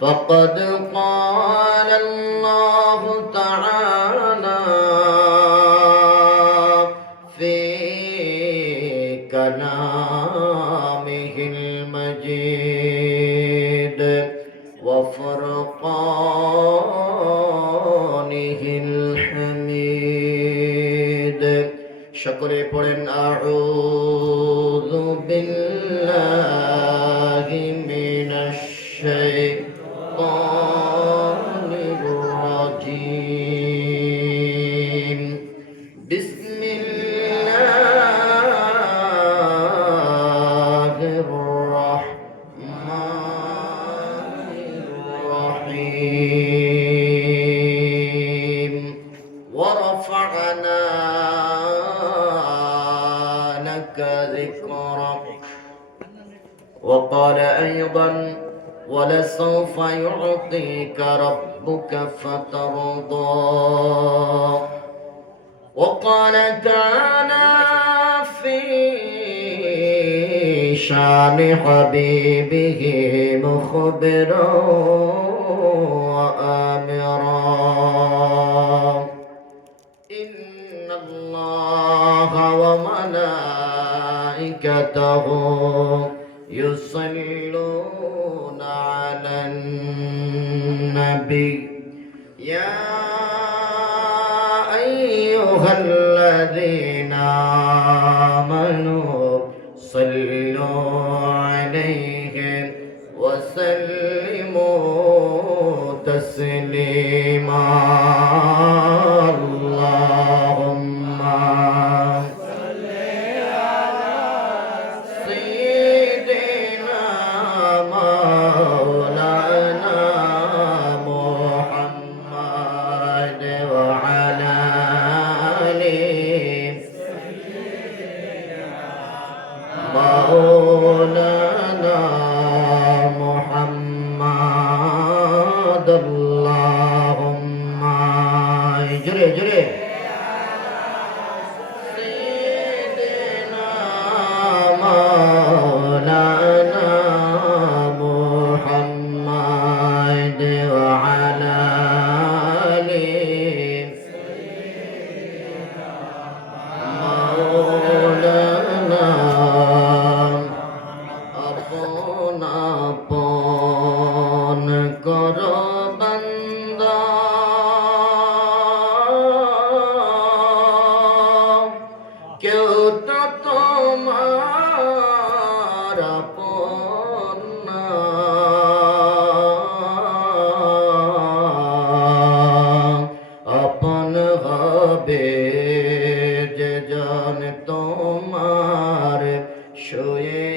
فقد قال الله تعالى في كلامه المجيد وفرقانه الحميد شكري পড়েন أعوذ بالله من الشيطان الرجيم بسم الله الرحمن الرحيم ورفعنا لك ذكرك وقال أيضا ولسوف يعطيك ربك فترضى وقال تعالى في شان حبيبه مخبرا وآمرا إن الله وملائكته يصلون على النبي يا أيها الذين آمنوا صلوا عليه وسلموا تسليما اللهم صل على سيدنا مولانا محمد وعلى آله مولانا محمد اللهم جري جري سيدنا مولانا محمد وعلى آله مولانا আপন আপন কর বান্দা কেউ তো তোমার আপন না আপন হবে যে জন তোমার শুয়ে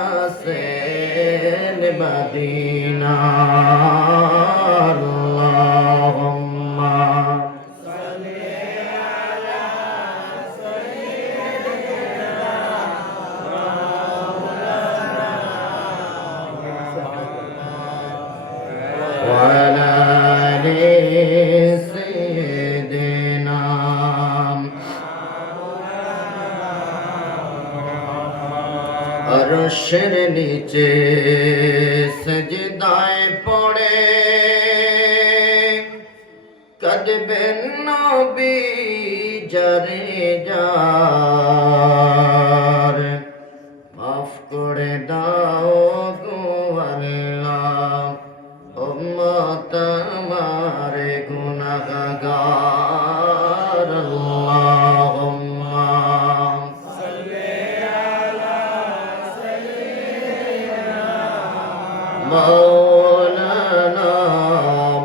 আছেন মদিনা আল্লাহুম্মা সাল্লি আলা সাইয়্যিদিনা মাওলানা ওয়া আলা আলি সাইয়্যিদিনা আরশের নিচে সজদায় পড়ে কাঁদবেন নবী যারে যার মাফ করে দাও গো আল্লাহ উম্মত আমার গুনাহগার আল্লাহুম্মা مولانا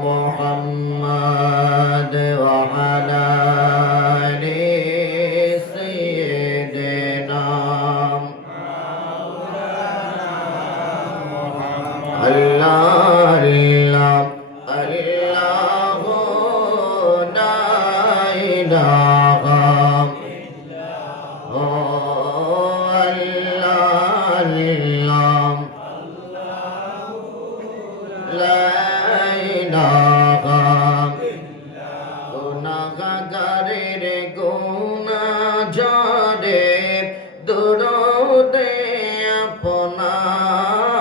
محمد وعلى آل سيدنا الله الله الله لا إله إلا الله الله لا إله গুনাহগারের গুনাহ ঝরে দরুদে আপনার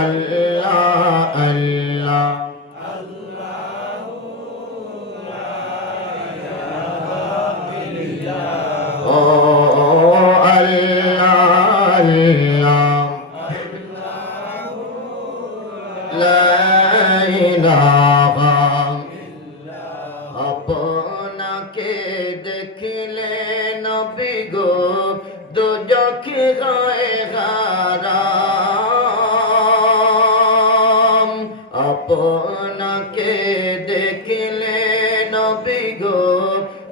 আল্লাহ আল্লাহ ও আল্লাহ আল্লাহ লা ইলাহা আপনাকে দেখলে নবী গো দুজখ গায়ে হারাম আপনাকে দেখলে নবী গো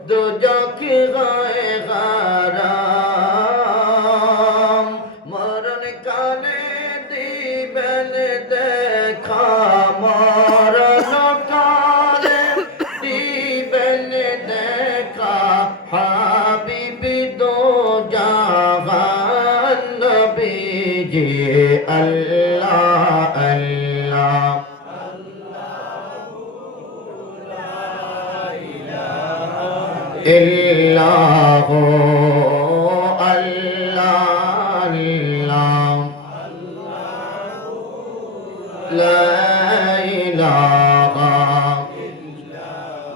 দুজখ গায়ে হারাম মরণ কালে দিবেন দেখা মরণ কালে দিবেন দেখা হাবিবি দো জাহান নবীজি আল্লাহ আল্লাহ ইল্লাহু আল্লাহ আল্লাহ লা ইলাহা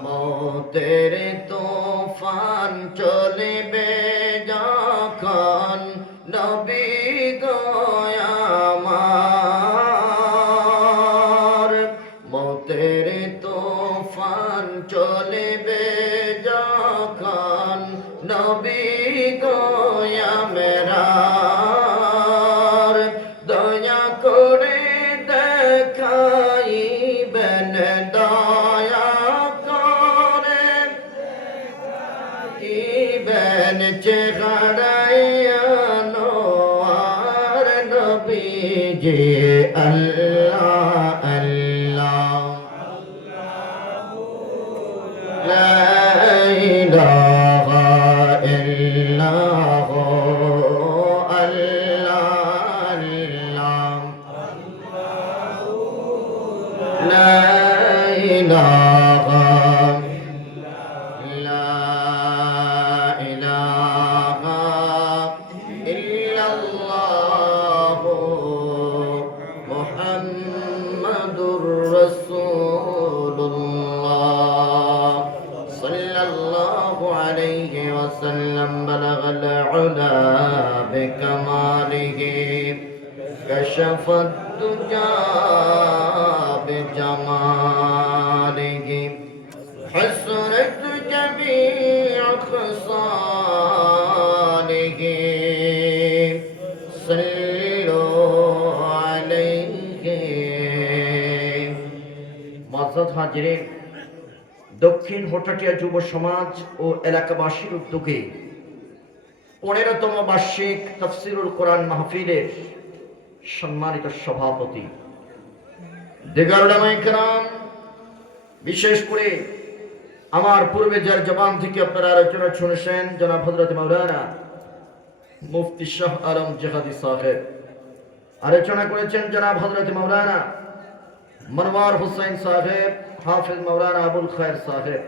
মৌতের তুফান চলিবে যখন নবী গো আমার মৌতের তুফান চলিবে যখন নবী গো আমার দয়া করে দেখাইবেন দয়া করে ইবেন চেহারায়ানো আর নবীজি আল্লাহ আল্লাহ লা ইলাহা ইল্লাহু আল্লাহ আল্লাহ লা ইলাহা ইল্লাল্লাহু মুহাম্মাদুর রাসূলুল্লাহ সাল্লাল্লাহু আলাইহি ওয়াসাল্লাম বালাগাল উলা বিকামালিহি কাশাফাত দুজা বিজামালিহি حسنت جميع خصاله صلوا عليه معزز হাজিরিন দক্ষিণ হঠাটিয়া যুব সমাজ ও এলাকাবাসীর উদ্যোগে 15তম বার্ষিক তাফসীরুল কোরআন মাহফিলের সম্মানিত সভাপতি দিগার উলামায়ে কেরাম বিশেষ করে আমার পূর্বে যার জবান থেকে আপনারা আলোচনা শুনেছেন জনাব হযরত মাওলানা মুফতি শাহ আলম জিহাদি সাহেব আলোচনা করেছেন জনাব হযরত মাওলানা মনওয়ার হোসেন সাহেব হাফেজ মাওলানা আবুল খায়ের সাহেব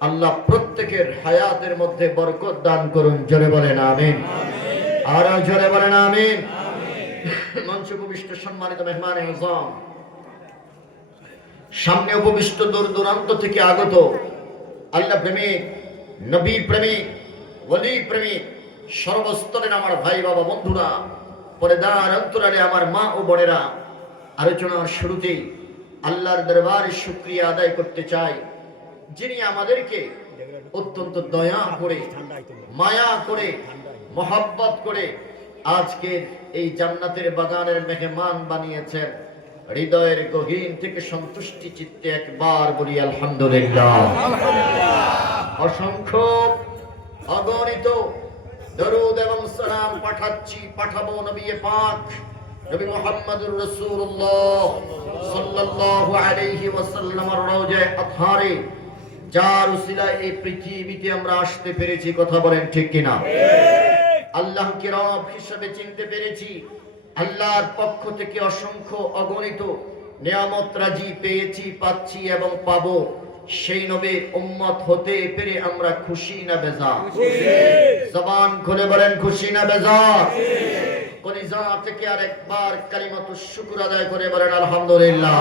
আল্লাহ প্রত্যেকের হায়াতের মধ্যে বরকত দান করুন জোরে বলেন আমিন আর জোরে বলেন আমিন মঞ্চে উপবিষ্ট সম্মানিত মেহমান আযম সামনে উপবিষ্ট দূর দূরান্ত থেকে আগত আল্লাহ প্রেমিক নবী প্রেমিক ওলি প্রেমিক সর্বস্তরের আমার ভাই বাবা বন্ধুরা পর্দার অন্তরালে আমার মা ও বোনেরা আলোচনার শুরুতেই আল্লাহর দরবারে শুকরিয়া আদায় করতে চাই যিনি আমাদেরকে অত্যন্ত দয়া করে মায়া করে মহব্বত করে আজকের এই জান্নাতের বাগানের মেহমান বানিয়েছেন হৃদয়ের গহীন থেকে সন্তুষ্টি চিত্তে একবার বলি আলহামদুলিল্লাহ অসংখ্য অগণিত দরুদ এবং সালাম পাঠাবো নবী পাক নবী মুহাম্মদুর রাসূলুল্লাহ সাল্লাল্লাহু আলাইহি ওয়াসাল্লামের রওজায়ে আতহারে যার উসিলায় এই পৃথিবীতে আমরা আসতে পেরেছি কথা বলেন ঠিক কিনা আল্লাহকে রব হিসেবে চিনতে পেরেছি আল্লাহর পক্ষ থেকে অসংখ্য অগণিত নিয়ামত রাজি পেয়েছি পাচ্ছি এবং পাবো সেই নবীর উম্মত হতে পেরে আমরা খুশি না বেজার জবান খুলে বলেন খুশি না বেজার কলিজা থেকে আরেকবার কালিমাতুশ শুকর আদায় করে বলেন আলহামদুলিল্লাহ।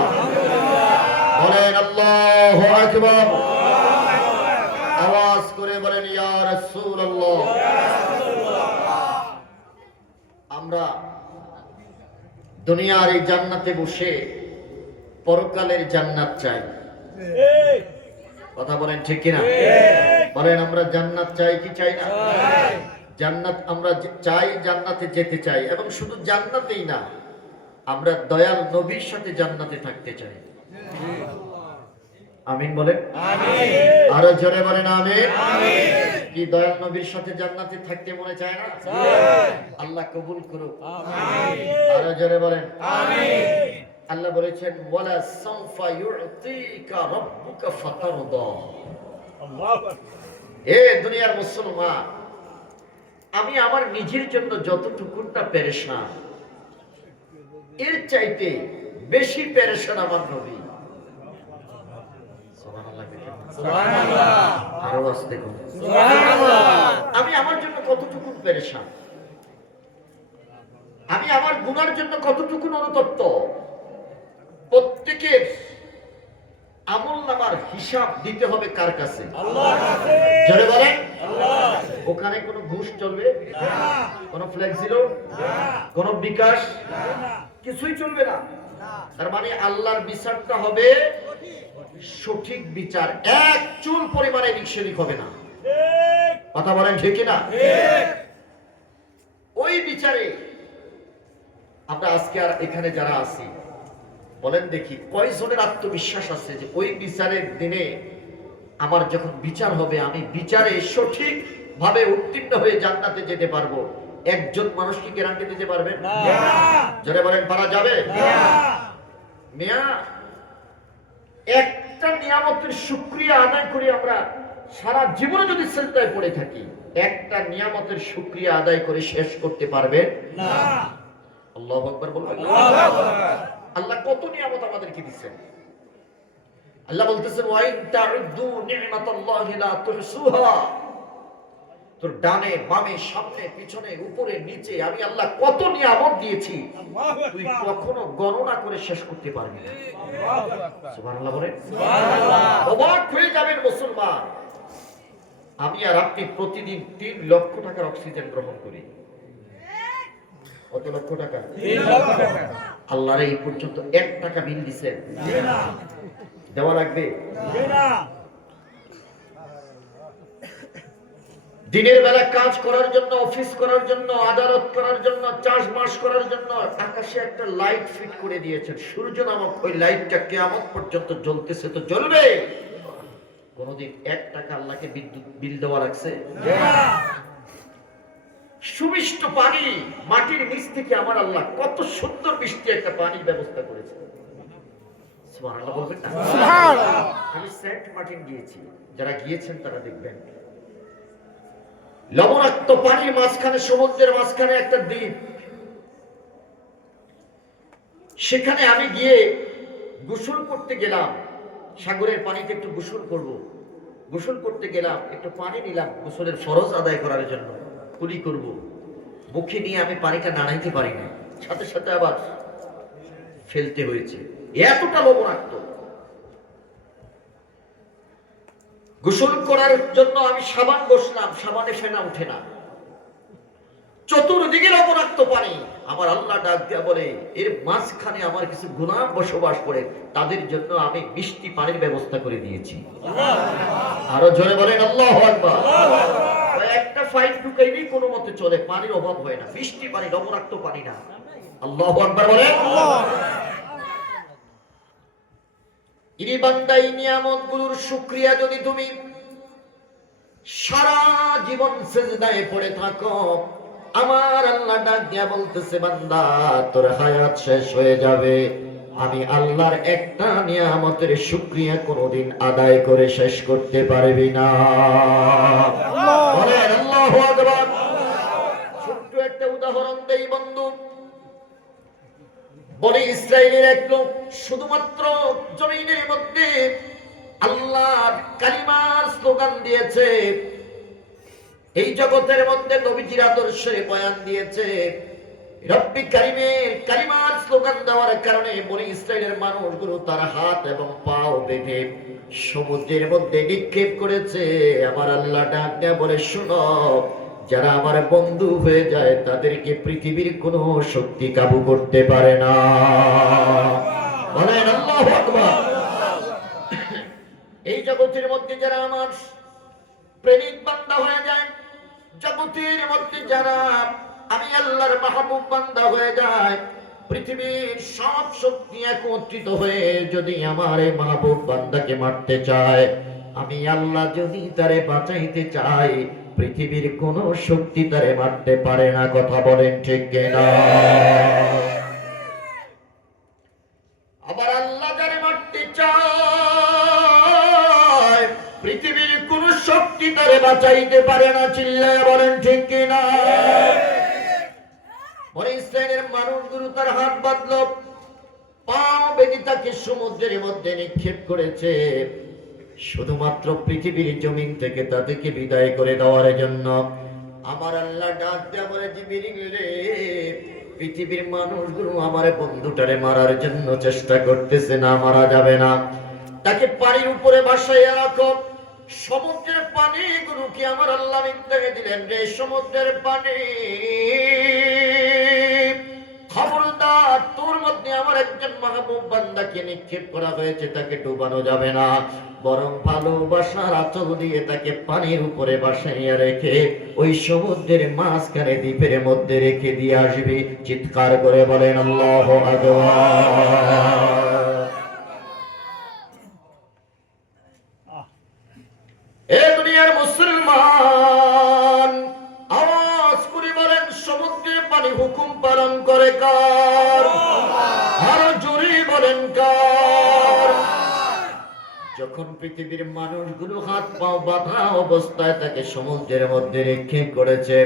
বলেন আল্লাহু আকবার। আওয়াজ করে বলেন ইয়া রাসূলুল্লাহ। আমরা দুনিয়ার এই জান্নাতে বসে পরকালের জান্নাত চাই। কথা বলেন ঠিক কিনা? বলেন আমরা জান্নাত চাই কি চাই না? জান্নাত আমরা চাই, জান্নাতে যেতে চাই, এবং শুধু জান্নাতেই না, আমরা দয়াল নবীর সাথে জান্নাতে থাকতে চাই। আমিন বলেন। আরো জোরে বলেন আমিন। কি দয়াল নবীর সাথে জান্নাতে থাকতে মনে চায় না? আল্লাহ কবুল করুক। আরো জোরে বলেন আমিন। আল্লাহ বলেছেন ওয়ালা সাউফা ইউতিকা রাব্বুকা ফাতারদা। এ দুনিয়ার মুসলমান, আমি আমার নিজের জন্য যতটুকু না পেরেশান, এর চাইতে বেশি পেরেশান আমার নবী। আরো আসতে দেখুন, আমি আমার জন্য কতটুকু পেরেশান, আমি আমার গুনার জন্য কতটুকু অনুতপ্ত। প্রত্যেকের আমলনামার হিসাব দিতে হবে কার কাছে? আল্লাহর কাছে। জোরে বলেন আল্লাহ। ওখানে কোনো ঘুষ চলবে না, কোনো ফ্লেক্সিলো না, কোনো বিকাশ না, কিছুই চলবে না। তার মানে আল্লাহর বিচারটা হবে সঠিক বিচার, এক চুল পরিমাণে নিঃশরিক হবে না। কথা বলেন ঠিক কি না? ওই বিচারে আমরা আজকে আর এখানে যারা আছি, বলেন দেখি কয়জনের আত্মবিশ্বাস আছে যে ওই বিচারের দিনে আমার যখন বিচার হবে, আমি বিচারে সঠিক ভাবে উত্তীর্ণ হয়ে জান্নাতে যেতে পারবো? একজন মানুষ কি গ্যারান্টি দিতে পারবে? না। যারা বলেন পারা যাবে না। মিয়া, একটা নিয়ামতের শুকরিয়া আদায় করে আমরা সারা জীবনে যদি সিজদায় পড়ে থাকি, একটা নিয়ামতের শুকরিয়া আদায় করে শেষ করতে পারবে না। আল্লাহু আকবার বলুন। আল্লাহু আকবার। আল্লাহ কত নিয়ামত আমাদেরকে দিচ্ছেন। আল্লাহ বলতেছেন ওয়া ইন তাউদ্দু নি'মাতাল্লাহি লা তুহসুহা। তোর ডানে বামে সামনে পিছনে উপরে নিচে আমি আল্লাহ কত নিয়ামত দিয়েছি, তুই কখনো গণনা করে শেষ করতে পারবি না। সুবহানাল্লাহ বলেন। সুবহানাল্লাহ। অবাক হয়ে যাবেন মুসলমান, আমি আর আপনি প্রতিদিন 3 লক্ষ টাকার অক্সিজেন গ্রহণ করি। কত লক্ষ টাকা? 3 লক্ষ টাকা। আল্লাহর এই পর্যন্ত 1 টাকা বিল দিবেন? না। দেওয়া লাগবে? না। দিনের বেলা কাজ করার জন্য, অফিস করার জন্য, আদালত করার জন্য, চাষবাস করার জন্য আকাশে একটা লাইট ফিট করে দিয়েছেন, সূর্য নামক ওই লাইটটা কিয়ামত পর্যন্ত জ্বলতেছে তো জ্বলবে। কোনদিন 1 টাকা আল্লাহকে বিদ্যুৎ বিল দেওয়া লাগছে? না। সুমিষ্ট পানি মাটির নিচ থেকে আমার আল্লাহ কত সুন্দর মিষ্টি একটা পানির ব্যবস্থা করেছে। সুবহানাল্লাহ বলবেন না? সুবহানাল্লাহ। আমি সেন্ট মার্টিন গিয়েছি, যারা গিয়েছেন তারা দেখবেন লবণাক্ত পানির মাঝখানে, সমুদ্রের মাঝখানে একটা দ্বীপ। সেখানে আমি গিয়ে গোসল করতে গেলাম, সাগরের পানিতে একটু গোসল করব। গোসল করতে গেলাম, একটু পানি নিলাম গোসলের ফরজ আদায় করার জন্য, কুলি করব। মুখে নিয়ে আমি পানিটা নাড়াইতে পারি না, সাথে সাথে আবার ফেলতে হয়েছে, এতটা লবণাক্ত। গোসল করার জন্য আমি সাবান বসলাম, সাবানে ফেনা উঠে না, চতুর্দিকে লবণাক্ত পানি। আমার আল্লাহ ডাক দিয়া বলে, এর মাঝখানে আমার কিছু গুনাহ বসবাস করে, তাদের জন্য আমি মিষ্টি পানির ব্যবস্থা করে দিয়েছি। আরো জোরে বলেন আল্লাহু আকবার। একটা ফাইল ঢুকাইলেই কোনো মতে চলে, পানির অভাব হয় না, মিষ্টি পানি, লবণাক্ত পানি না। আল্লাহু আকবার বলেন। ইনি বান্দা, এই নিয়ামতগুলোর শুকরিয়া যদি তুমি সারা জীবন সিজদায় পড়ে থাকো, আমার আল্লাহ ডাক দিয়া বলতেছে, বান্দা তোর হায়াত শেষ হয়ে যাবে, আমি আল্লাহর একটা নিয়ামতের শুকরিয়া কোনোদিন আদায় করে শেষ করতে পারবি না। বলেন আল্লাহু আকবার। ছোট্ট একটা উদাহরণ দেই বন্ধু। বনি ইসরাইলের এক লোক শুধুমাত্র জমিনের মধ্যে আল্লাহর কালিমার স্লোগান দিয়েছে, এই জগতের মধ্যে নবীজির আদর্শের বয়ান দিয়েছে, রব্বি কারিমের কালিমার স্লোগান দেওয়ার কারণে বনি ইসরাইলের মানুষগুলো তার হাত এবং পাও বেঁধে সমুদ্রের মধ্যে নিক্ষেপ করেছে। আমার আল্লাহ ডাক দেয়া বলে, শোনো, যারা আমার বন্ধু হয়ে যায় তাদেরকে পৃথিবীর কোনো শক্তি কাবু করতে পারে না। বলেন আল্লাহু আকবার। এই জগতের মধ্যে যারা আমার প্রেমিক বান্দা হয়ে যায়, জগতের মধ্যে যারা আমি আল্লাহর মাহবুব বান্দা হয়ে যায়, পৃথিবীর সব শক্তি একত্রিত হয়ে যদি আমার এই মাহবুব বান্দাকে মারতে চায়, আমি আল্লাহ যদি তারে বাঁচাইতে চাই, পৃথিবীর কোন শক্তি তারে মারতে পারে না। কথা বলেন ঠিক কিনা? আবার আল্লাহ যারে মারতে চায়, পৃথিবীর কোন শক্তি তারে বাঁচাইতে পারে না। চিল্লায় বলেন ঠিক কিনা? বনি ইসরাইলের মানুষগুলো তার হাত বাঁধল, পা বেঁধে তাকে সমুদ্রের মধ্যে নিক্ষেপ করেছে, শুধুমাত্র পৃথিবীর জমিন থেকে তাদেরকে বিদায় করে দেওয়ার জন্য। আমার আল্লাহ ডাক দেয়া বলে, জিবরিল রে, পৃথিবীর মানুষগুলো আমার বন্ধুটারে মারার জন্য চেষ্টা করতেছে, না মারা যাবে না, তাকে পানির উপরে ভাসাইয়া রাখো। সমুদ্রের পানিগুলোকে আমার আল্লাহ নির্দেশ দিলেন, রে সমুদ্রের পানি, খবরদার, তোর মধ্যে আমার একজন মাহবুব বান্দাকে নিক্ষেপ করা হয়েছে, তাকে ডুবানো যাবে না, বরং ভালোবাসার আঁচল দিয়ে তাকে পানির উপরে বাসাইয়া রেখে ওই সমুদ্রের মাঝখানে দ্বীপের মধ্যে রেখে দিয়ে আসবি। চিৎকার করে বলেন আল্লাহু আকবার। এ দুনিয়ার মুসলমান, আওয়াজ করে বলেন, সমুদ্রের পানি হুকুম পালন করে কার? আরো জোরে বলেন কার? যখন পৃথিবীর মানুষগুলো হাত পাও বাঁধা অবস্থায় তাকে সমুদ্রের মধ্যে নিক্ষেপ করেছে,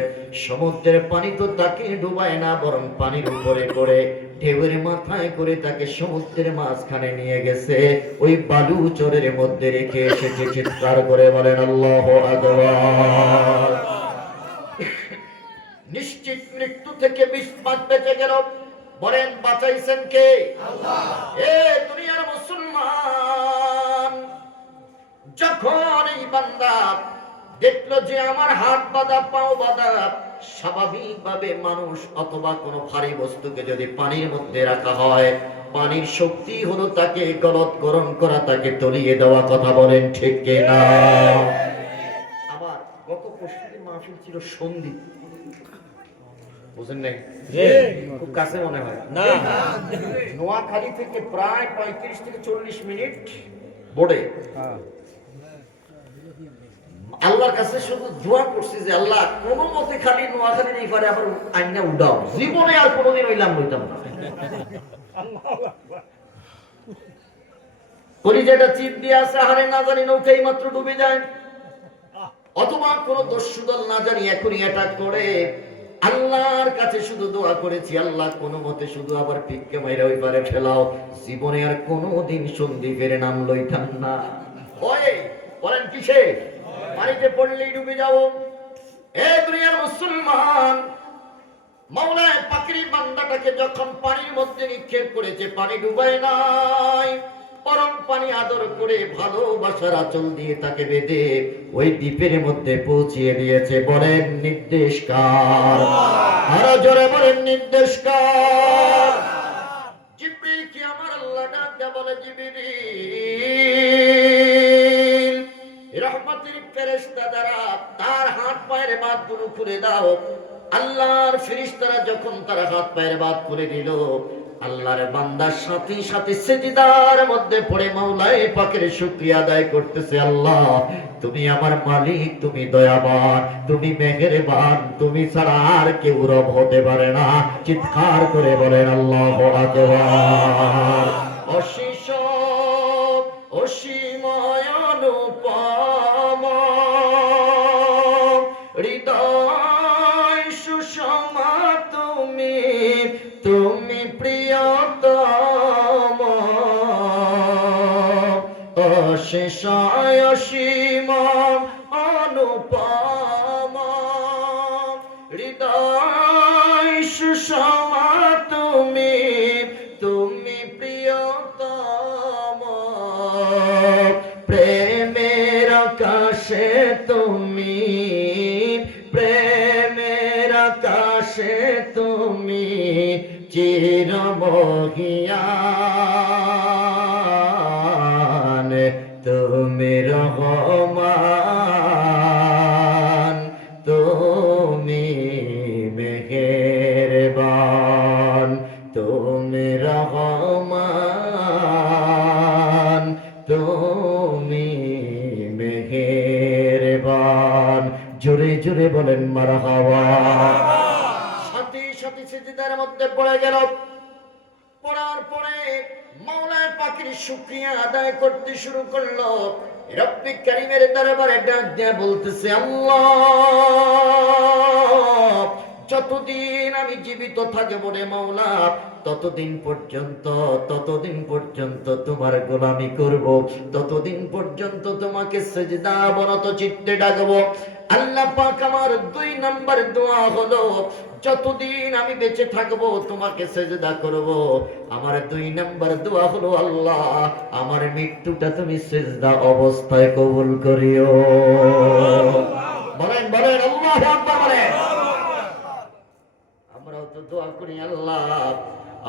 সমুদ্রের পানি তো তাকে ডুবায় না, বরং পানির উপরে করে ঢেউয়ের মাথায় করে তাকে সমুদ্রের মাঝখানে নিয়ে গেছে, ওই বালু চরের মধ্যে রেখে এসেছে। চিৎকার করে বলেন আল্লাহু আকবার। নিশ্চিত মৃত্যু থেকে 20 মাস বেঁচে গেল। বলেন বাঁচাইছেন কে? আল্লাহ। এ দুনিয়ার মুসলমান, যখন এই বান্দা দেখলো যে আমার হাত বাঁধা পাও বাঁধা, স্বাভাবিকভাবে মানুষ অথবা কোনো ভারী বস্তুকে যদি পানির মধ্যে রাখা হয়, পানির শক্তি হলো তাকে গলৎকরণ করা, তাকে তলিয়ে দেওয়া। কথা বলেন ঠিক কিনা? আবার গত পরশুদিন মাহফিল ছিল সন্ধ্যা, বুঝেন নাই? খুব কাছে মনে হয় না? নোয়াখালী থেকে প্রায় 35 থেকে 40 মিনিট বোর্ডে আল্লাহর কাছে শুধু দোয়া করছি যে আল্লাহ কোনো মতে খালি নোয়াখালী নেই পারে আবার আইনা উঠাও, জীবনে আর কোনোদিন হইলাম হইতাম না। কলিজাটা চিপ দিয়ে আছে, হারে না জানি নৌকাই মাত্র ডুবে যায়, অথবা কোন দস্যু দল না জানি এখনই অ্যাটাক করে। আল্লাহর কাছে শুধু দোয়া করেছি, আল্লাহ কোনো মতে শুধু আবার ভিক্ষে মাইরা ওই পারে ফেলাও, জীবনে আর কোনোদিন সন্দীপের নাম লইতাম না। ওই বলেন কিসে? পানিতে পড়লেই ডুবে যাও। এ দুনিয়ার মুসলমান, মাওলানা পাকের বান্দাটাকে যখন পানির মধ্যে নিক্ষেপ করেছে, পানি ডুবায় নাই, বরং পানি আদর করে ভালোবাসার আঁচল দিয়ে তাকে বেঁধে ওই দ্বীপের মধ্যে পৌঁছিয়ে দিয়েছে। বলেন নির্দেশ কার? আরো জোরে বলেন নির্দেশ কার? জিবরিল কি আমার আল্লাহ ডাক বলে, জিবরিল রহমতের ফেরেশতা দ্বারা তার হাত পায়ের বাঁধগুলো খুলে দাও। আল্লাহর ফেরেশতারা যখন তার হাত পায়ের বাঁধ খুলে দিল, আল্লাহর বান্দার সাথে সাথে সিজদার মধ্যে পড়ে মাওলায়ে পাকের শুকরিয়া আদায় করতেছে। আল্লাহ তুমি আমার মালিক, তুমি দয়াবান, তুমি মেহেরবান, তুমি ছাড়া আর কেউ রব হতে পারে না। চিৎকার করে বলেন আল্লাহু আকবার। অশেষ অসীম অনুপম হৃদয় সুষমা তুমি, তুমি প্রিয়তম। অশেষ অসীম অনুপম হৃদয় সুষম হান্নান, তুমি রহমান, তুমি মেহেরবান, তুমি রহমান, তুমি মেহেরবান। জোরে জোরে বলেন মারহাবা। সাথে সাথে সিজদার মধ্যে পড়ে গেল। পড়ার পরে মাওলা পাকের শুকরিয়া আদায় করতে শুরু করলো। রব্বি কারীমের দরবারে ডাক দিয়ে বলতেছে, আল্লাহ, যতদিন আমি জীবিত থাকবো রে মাওলা, ততদিন পর্যন্ত তোমার গোলামি করব, ততদিন পর্যন্ত তোমাকে সিজদা অবনত চিত্তে ডাকবো। আল্লাহ পাক আমার 2 নাম্বার দোয়া হলো, যতদিন আমি বেঁচে থাকবো তোমাকে সিজদা করব। আমার 2 নাম্বার দোয়া হলো, আল্লাহ আমার মৃত্যুটা তুমি সিজদা অবস্থায় কবুল করিও। বলেন বলেন আল্লাহু আকবার বলেন। আমরাও তো দোয়া করি, আল্লাহ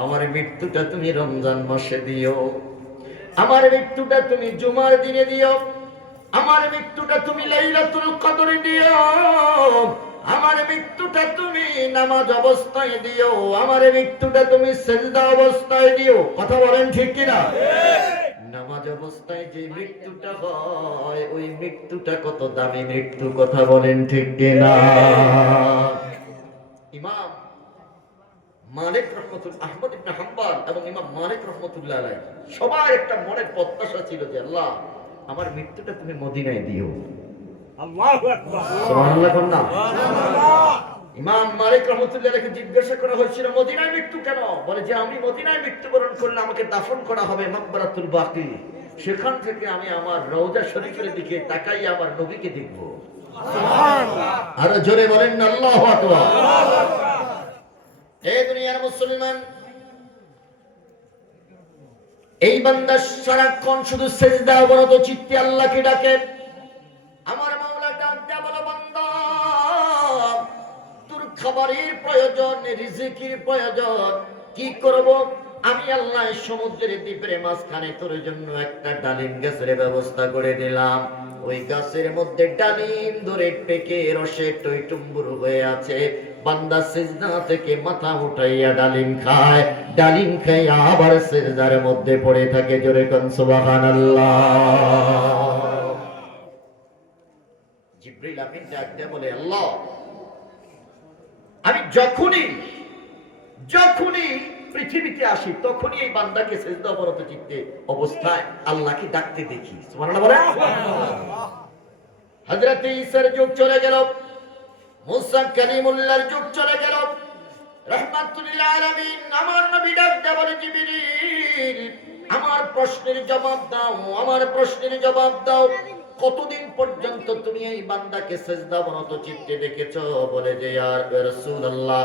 আমার মৃত্যুটা তুমি রমজান মাসে দিও, আমার মৃত্যুটা তুমি জুমার দিনে দিও, আমার মৃত্যুটা তুমি লাইলাতুল কদরে দিও, আমার মৃত্যুটা তুমি নামাজ অবস্থায় দিও, আমার মৃত্যুটা তুমি সিজদা অবস্থায় দিও। কথা বলেন ঠিক কিনা? নামাজ অবস্থায় যে মৃত্যুটা হয়, ওই মৃত্যুটা কত দামি মৃত্যু। কথা বলেন ঠিক কিনা? ইমাম মালিক রহমতুল্লাহ, আহমদ ইবনে হাম্বল এবং ইমাম মালিক রহমতুল্লাহ আলাইহি সবার একটা মনের প্রত্যাশা ছিল যে আল্লাহ আমার মৃত্যুটা তুমি মদিনায় দিও। আল্লাহু আকবার, সুবহানাল্লাহ। না, ইমাম মালিক রহমতুল্লাহ আলাইহি জিজ্ঞাসা করা হয়েছিল মদিনায় মৃত্যু কেন? বলে যে আমি মদিনায় মৃত্যুবরণ করলে আমাকে দাফন করা হবে মাকবারাতুল বাকি, সেখান থেকে আমি আমার রওজা শরীফের দিকে তাকাই আমার নবীকে দেখব। সুবহানাল্লাহ। আরো জোরে বলেন না আল্লাহু আকবার। এই দুনিয়ার মুসলমান, এই বান্দা সারাক্ষণ শুধু সিজদা অবনত চিত্তে আল্লাহকে ডাকে। আমার মাওলা ডাক দেয়া বলো, বান্দা তোর খাবারের প্রয়োজন, রিজিকের প্রয়োজন, কি করব? আমি আল্লাহ সমুদ্রের দ্বীপের মাঝখানে তোর জন্য একটা ডালিম গাছের ব্যবস্থা করে দিলাম। ওই গাছের মধ্যে ডালিম ধরে পেকে রসে টইটুম্বুর হয়ে আছে। বান্দা সিজদা থেকে মাথা উঠাইয়া ডালিম খায়, ডালিম খাই আবার সিজদার মধ্যে পড়ে থাকে। জোরে কোন সুবহানাল্লাহ। জিবরিল আমিন ডাক দিয়ে বলে, আল্লাহ আমি যখনই পৃথিবীতে আসি তখনই এই বান্দাকে সিজদা অবনত চিত্তে অবস্থায় আল্লাহকে ডাকতে দেখি। সুবহানাল্লাহ বলে। হযরত ঈসার যুগ চলে গেল, মুসা কালিমুল্লাহর যুগ চলে গেল, রাহমাতুল লিল আলামিন আমার নবী ডাক দিয়ে বলে, জিবরিল আমার প্রশ্নের জবাব দাও, আমার প্রশ্নের জবাব দাও। কতদিন পর্যন্ত তুমি এই বান্দাকে সিজদা অবনত চিত্তে দেখেছো? বলে যে ইয়া রাসূলুল্লাহ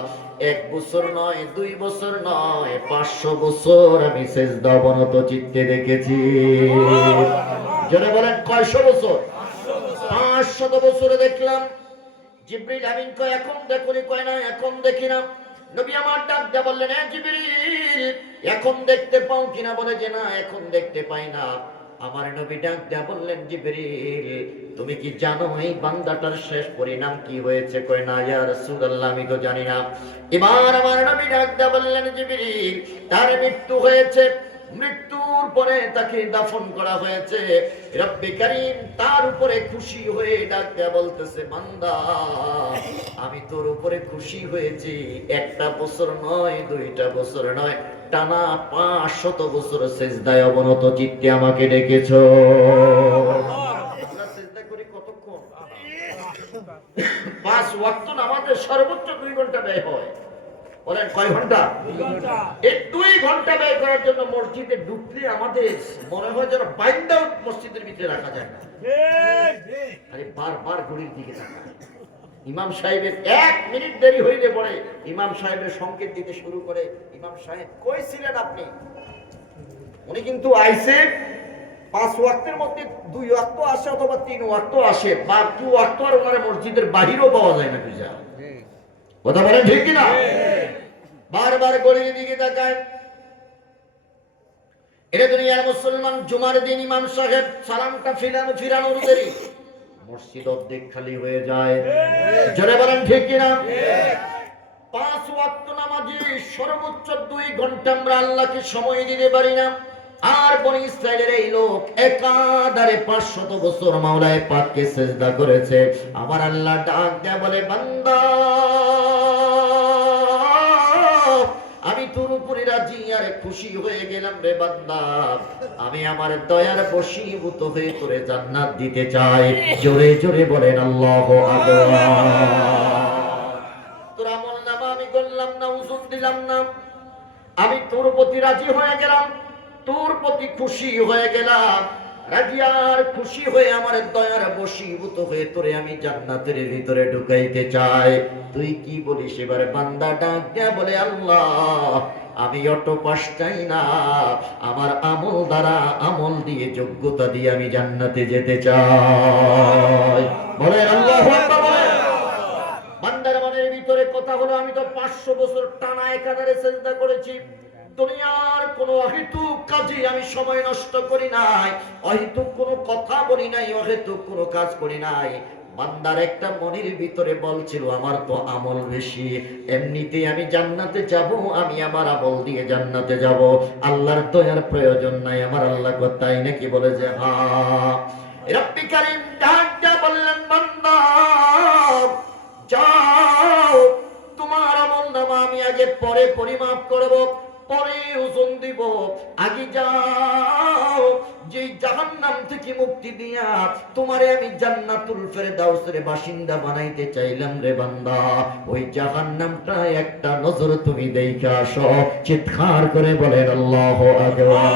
1 বছর নয়, 2 বছর নয়, 500 বছর আমি সিজদা অবনত চিত্তে দেখেছি। জোরে বলেন কয়শো বছর? 500 বছর দেখলাম। জিবরিল আমিন কয় এখন দেখুনি? কয় না এখন দেখি না। নবী আমার ডাক দিয়ে বললেন, এ জিবরিল এখন দেখতে পাও কিনা? বলে যে না এখন দেখতে পাই না। আমার নবী ডাক দিয়ে বললেন, জিবরিল তুমি কি জানো এই বান্দাটার শেষ পরিণাম কি হয়েছে? কয় না ইয়া রাসূলুল্লাহ আমি তো জানি না। এবার আমার নবী ডাক দিয়ে বললেন, জিবরিল তার মৃত্যু হয়েছে, মৃত্যুর পরে তাকে দাফন করা হয়েছে। রব্বে কারীম তার উপরে খুশি হয়ে ডাক দিয়ে বলতেছে, বান্দা আমি তোর উপরে খুশি হয়েছি। 1টা বছর নয়, 2টা বছর নয়, টানা 500 বছর সিজদায় অবনত চিত্তে আমাকে ডেকেছো। আমরা সিজদা করি কতক্ষণ? 5 ওয়াক্ত নামাজের সর্বোচ্চ 2 ঘন্টা ব্যয় হয়। বলেন কয় ঘন্টা? 2 ঘন্টা। এই 2 ঘন্টা ব্যয় করার জন্য মসজিদে ঢুকলে আমাদের মনে হয় যেন বাইন্দাও মসজিদের ভিতরে রাখা যায় না। আরে বারবার ঘড়ির দিকে তাকায়। ইমাম সাহেবের 1 মিনিট দেরি হইলে পরে ইমাম সাহেবের সংকেত দিতে শুরু করে, ইমাম সাহেব কই ছিলেন আপনি? উনি কিন্তু আইসে 5 ওয়াক্তের মধ্যে 2 ওয়াক্ত আসে অথবা 3 ওয়াক্ত আসে, বাকি ওয়াক্ত আর ওনার মসজিদের বাহিরেও পাওয়া যায় না। বুঝা কথা বলেন ঠিক কিনা? বারবার ঘড়ির দিকে তাকায়। এরা দুনিয়ার মুসলমান, জুমার দিন ইমাম সাহেব সালামটা ফিরানোর দেরি, মসজিদ অর্ধেক খালি হয়ে যায়। জোরে বলেন ঠিক কিনা? 5 ওয়াক্ত নামাজে সর্বোচ্চ 2 ঘন্টা আমরা আল্লাহকে সময় দিতে পারি না। আর বনি ইসরাইলের এই লোক একাধারে 500 বছর মাওলায়ে পাককে সিজদা করেছে। আমার আল্লাহ ডাক দেয়া বলে, বান্দা আমি তোর উপরে রাজি আর খুশি হয়ে গেলাম রে বান্দা, আমি আমার দয়ার বশীভূত হয়ে তোরে জান্নাত দিতে চাই। জোরে জোরে বলেন আল্লাহু আকবার। তোর আমল নামা আমি করলাম না, ওজন দিলাম না, আমি তোর প্রতি রাজি হয়ে গেলাম, তোর প্রতি খুশি হয়ে গেলাম। রাজি আর খুশি হয়ে আমার দয়ার বশীভূত হয়ে তোরে আমি জান্নাতের ভিতরে ঢুকাইতে চাই। তুই কি বলিস? এবারে বান্দা ডাক দেয়া বলে, আল্লাহ আমি অটো পাস চাই না, আমার আমল দ্বারা, আমল দিয়ে, যোগ্যতা দিয়ে আমি জান্নাতে যেতে চাই। বলে আল্লাহু আকবার। বলে বান্দার মনের ভিতরে কথা হলো, আমি তো 500 বছর টানা একাধারে সিজদা করেছি, দুনিয়ার কোন অহেতুক কাজে আমি সময় নষ্ট করি নাই, অহেতুক কোনো কথা বলি নাই, অহেতুক কোনো কাজ করি নাই। বান্দার একটা মনের ভিতরে বলছিল, আমার তো আমল বেশি, এমনিতেই আমি জান্নাতে যাব, আমি আমার আমল দিয়ে জান্নাতে যাব, আল্লাহর দয়ার প্রয়োজন নাই। আমার আল্লাহ তাই নাকি? বলে যে হ্যাঁ। রব্বি কারীম ডাক দিয়া বললেন, বান্দা যাও, তোমার আমল নামা আমি আগে পরে পরিমাপ করব, পরে ওজন দিব। আগে যাও, যে জাহান্নাম থেকে মুক্তি দিয়া তোমারে আমি জান্নাতুল ফেরদাউসের বাসিন্দা বানাইতে চাইলাম রে বান্দা, ওই জাহান্নামটা একটা নজর তুমি দেখে আসো। চিৎকার করে বলেন আল্লাহু আকবার।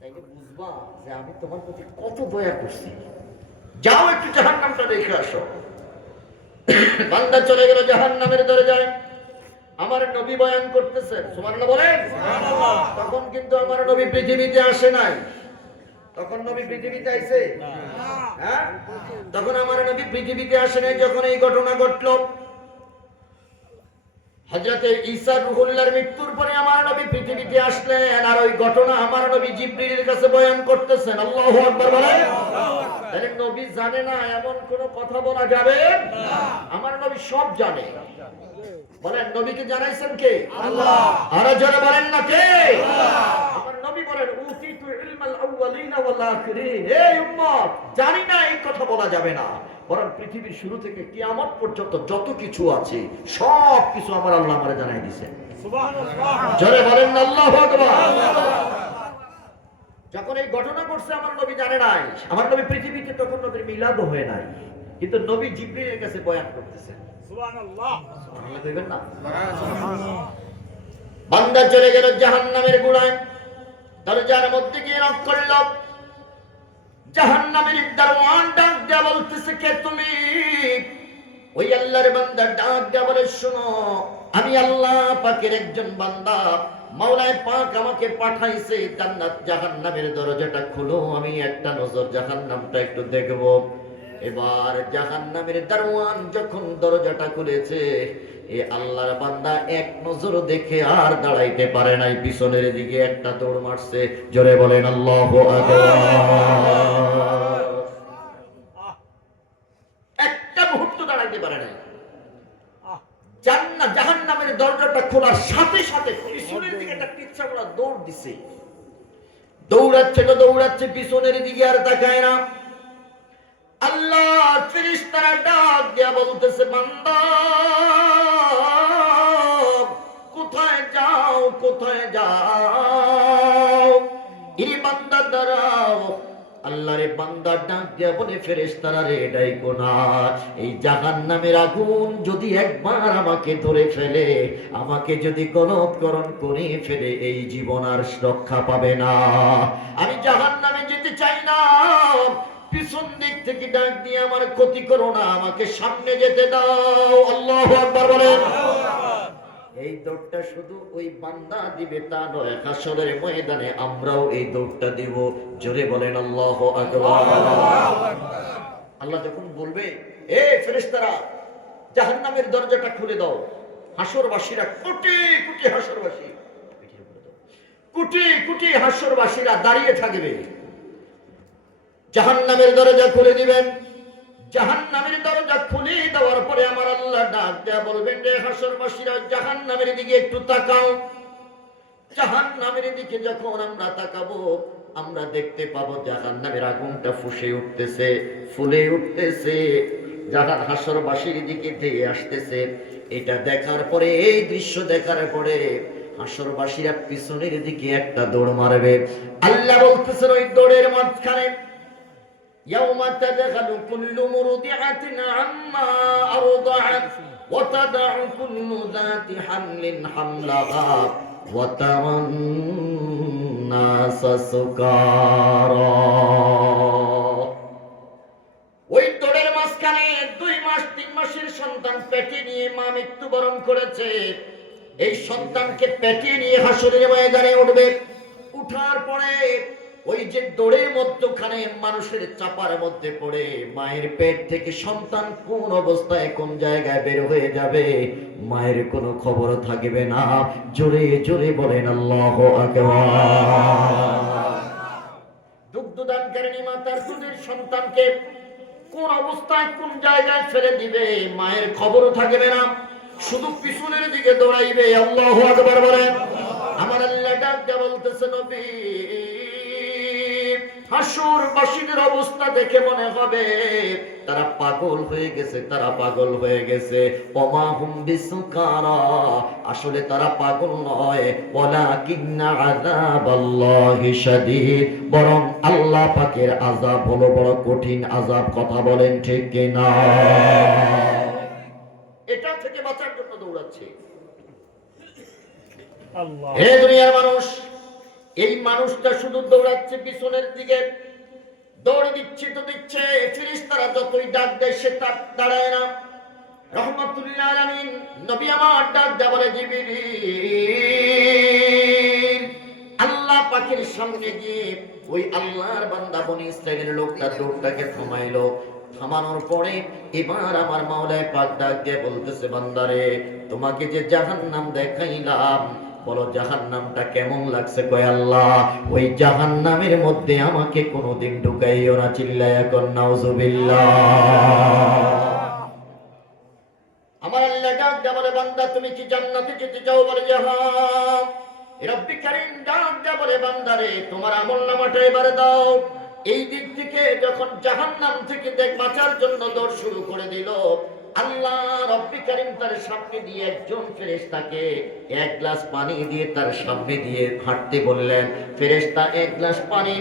তাইলে বুঝবা যে আমি তোমার প্রতি কত দয়া করছি। যাও একটু জাহান্নামটা দেখে আসো। বান্দা চলে গেল জাহান্নামের দরজায়। আমার নবী বয়ান করতেছেন, সুবহানাল্লাহ বলেন। তখন কিন্তু আমার নবী পৃথিবীতে আসে নাই। তখন নবী পৃথিবীতে আইছে? হ্যাঁ, তখন আমার নবী পৃথিবীতে আসে নাই। যখন এই ঘটনা ঘটলো, হযরতে ঈসা রূহুল্লাহর মৃত্যুর পরে আমার নবী পৃথিবীতে আসলেন, আর ওই ঘটনা আমার নবী জিবরিলের কাছে বয়ান করতেছেন। আল্লাহু আকবার বলেন। তাহলে নবী জানে না এমন কোন কথা বলা যাবে না। আমার নবী সব জানে। বলেন নবীকে জানাইছেন কে? আল্লাহ। আর যারা বলেন না কে? আল্লাহ। আমার নবী বলেন, উতিতু ইলমাল আউয়ালিনা ওয়াল আখিরিন। এই উম্মত, জানি না এই কথা বলা যাবে না, বরং পৃথিবীর শুরু থেকে কিয়ামত পর্যন্ত যত কিছু আছে সব কিছু আমার আল্লাহ আমারে জানাই দিয়েছেন। সুবহানাল্লাহ। যারা বলেন আল্লাহু আকবার। যখন এই ঘটনা ঘটছে আমার নবী জানে নাই, আমার নবী পৃথিবীতে তখন নবীর মিলাদও হয় নাই, কিন্তু নবী জিবরিলের কাছে বয়ান করতেছেন। সুবহানাল্লাহ। সুবহানাল্লাহ কইবেন না? সুবহানাল্লাহ। বান্দা চলে গেল জাহান্নামের গোড়ায়, দরজার মধ্যে গিয়ে নক করল। জাহান্নামের দরওয়ান ডাক দেয়া বলতেছে, কে তুমি? ওই আল্লাহর বান্দা ডাক দেয়া বলে, শোনো, আমি আল্লাহ পাকের একজন বান্দা, মাওলায়ে পাক আমাকে পাঠাইছে, জান্নাত জাহান্নামের দরজাটা খুলো, আমি একটা নজর জাহান্নামটা একটু দেখব। এবার জাহান্নামের দারওয়ান যখন দরজাটা খুলেছে, এ আল্লাহর বান্দা এক নজর দেখে আর দাঁড়াইতে পারে নাই, পিছনের দিকে একটা দৌড় মারছে। জোরে বলেন আল্লাহু আকবার। একটা মুহূর্ত দাঁড়াইতে পারে নাই। জান্নাত জাহান্নামের দরজাটা খোলার সাথে সাথে পিছনের দিকে একটা পিচ্ছাগুলা দৌড় দিছে। দৌড়াচ্ছে তো দৌড়াচ্ছে, পিছনের দিকে আর তাকায় না। আল্লাহ ফেরেশতারা ডাক দিয়া বলতেছে, বান্দা কোথায় যাও, কোথায় যাও? এই বান্দা দাঁড়াও। আল্লাহরে বান্দা ডাক দিয়া বলে, ফেরেশতারা রে ডাইকো না, এই জাহান্নামের আগুন যদি একবার আমাকে ধরে ফেলে, আমাকে যদি গলৎকরণ করে ফেলে, এই জীবন আর রক্ষা পাবে না। আমি জাহান্নামে যেতে চাই না। পিছন দিক থেকে ডাক দিয়ে আমার ক্ষতি করো না, আমাকে সামনে যেতে দাও। আল্লাহু আকবার বলেন। এই দৌড়টা শুধু ওই বান্দা দিবে তা নয়, হাসরের ময়দানে আমরাও এই দৌড়টা দিব। জোরে বলেন আল্লাহু আকবার। আল্লাহ যখন বলবে, এ ফেরেশতারা জাহান্নামের দরজাটা খুলে দাও, হাসরবাসীরা কোটি কোটি হাসরবাসী কোটি কোটি হাসরবাসীরা দাঁড়িয়ে থাকবে, জাহান্নামের দরজা খুলে দিবেন। জাহান্নামের দরজা খুলে দেওয়ার পরে আমার আল্লাহ ডাক দেয়া বলবেন, রে হাসরবাসীরা জাহান্নামের দিকে একটু তাকাও। জাহান্নামের দিকে যখন আমরা তাকাবো, আমরা দেখতে পাবো জাহান্নামের আগুনটা ফুঁসে উঠতেছে, ফুলে উঠতেছে, হাসরবাসীর দিকে ধেয়ে আসতেছে। এটা দেখার পরে, এই দৃশ্য দেখার পরে হাসরবাসীরা পিছনের দিকে একটা দৌড় মারবে। আল্লাহ বলতেছেন ওই দৌড়ের মাঝখানে ইয়াউমা তাদখালু কুল্লু মুরদিআতিন আম্মা আরদাআত ওয়া তাদউ কুল্লু যাতি হামলিন হামলাহা ওয়া তারান নাসা সুকারা। ওই দৌড়ের মাঝখানে 2 মাস 3 মাসের সন্তান পেটে নিয়ে মা মৃত্যুবরণ করেছে। এই সন্তানকে পেটে নিয়ে হাসরের ময়দানে উঠবে। উঠার পরে ওই যে দৌড়ের মধ্যখানে মানুষের চাপার মধ্যে পড়ে মায়ের পেট থেকে সন্তান কোন অবস্থায় কোন জায়গায় বের হয়ে যাবে মায়ের কোনো খবর থাকবে না। জোরে জোরে বলেন আল্লাহু আকবার। দুগ্ধদানকারিণী মা তার দুধের সন্তানকে কোন অবস্থায় কোন জায়গায় ফেলে দিবে মায়ের খবরও থাকবে না, শুধু পিছনের দিকে দৌড়াইবে। আল্লাহু আকবার বলেন। আমার আল্লাহ ডাক দিয়ে বলতেছে, নবী হাসরবাসীদের অবস্থা দেখে মনে হবে তারা পাগল হয়ে গেছে, তারা পাগল হয়ে গেছে। ওমা হুম বিসুকারা, আসলে তারা পাগল নয়। ওয়ালাকিন্না আযাবাল্লাহি শাদীদ, বরং আল্লাহ পাকের আযাব হলো বড় কঠিন আযাব। কথা বলেন ঠিক কিনা? এটা থেকে বাঁচার জন্য দৌড়াচ্ছে আল্লাহ। হে দুনিয়ার মানুষ, এই মানুষটা শুধু দৌড়াচ্ছে পিছনের দিকে, দৌড় দিচ্ছে তো দিচ্ছে। ফেরেশতারা যতই ডাক দেয় সে তার দাঁড়ায় না। রহমাতুল আলামিন নবী আমার ডাক দেয়া বলে, জিবরিল আল্লাহ পাকের সামনে গিয়ে ওই আল্লাহর বান্দা বনি ইসরাইলের লোকটা দৌড়টাকে থামাইলো। থামানোর পরে এবার আমার মাওলায় পাক ডাক দিয়ে বলতেছে, বান্দারে তোমাকে যে জাহান্নাম দেখাইলাম, বলো জাহান্নামটা কেমন লাগছে? কয় আল্লাহ ওই জাহান্নামের মধ্যে আমাকে কোনোদিন ঢুকাইও না। চিল্লায়া কর নাউজুবিল্লাহ। আমার আল্লাহ ডাক দিয়ে বলে, বান্দা তুমি কি জান্নাতে যেতে চাও? বলে যে হ্যাঁ। রব্বি কারীম ডাক দিয়ে বলে, বান্দারে তোমার আমলনামাটা এবারে দাও। এই দিক থেকে যখন জাহান্নাম থেকে বাঁচার জন্য দৌড় শুরু করে দিল, আল্লাহ রব্বি কারীম তার সামনে দিয়ে একজন ফেরেশতাকে 1 গ্লাস পানি দিয়ে তার সামনে দিয়ে হাঁটতে বললেন। ফেরেশতা 1 গ্লাস পানি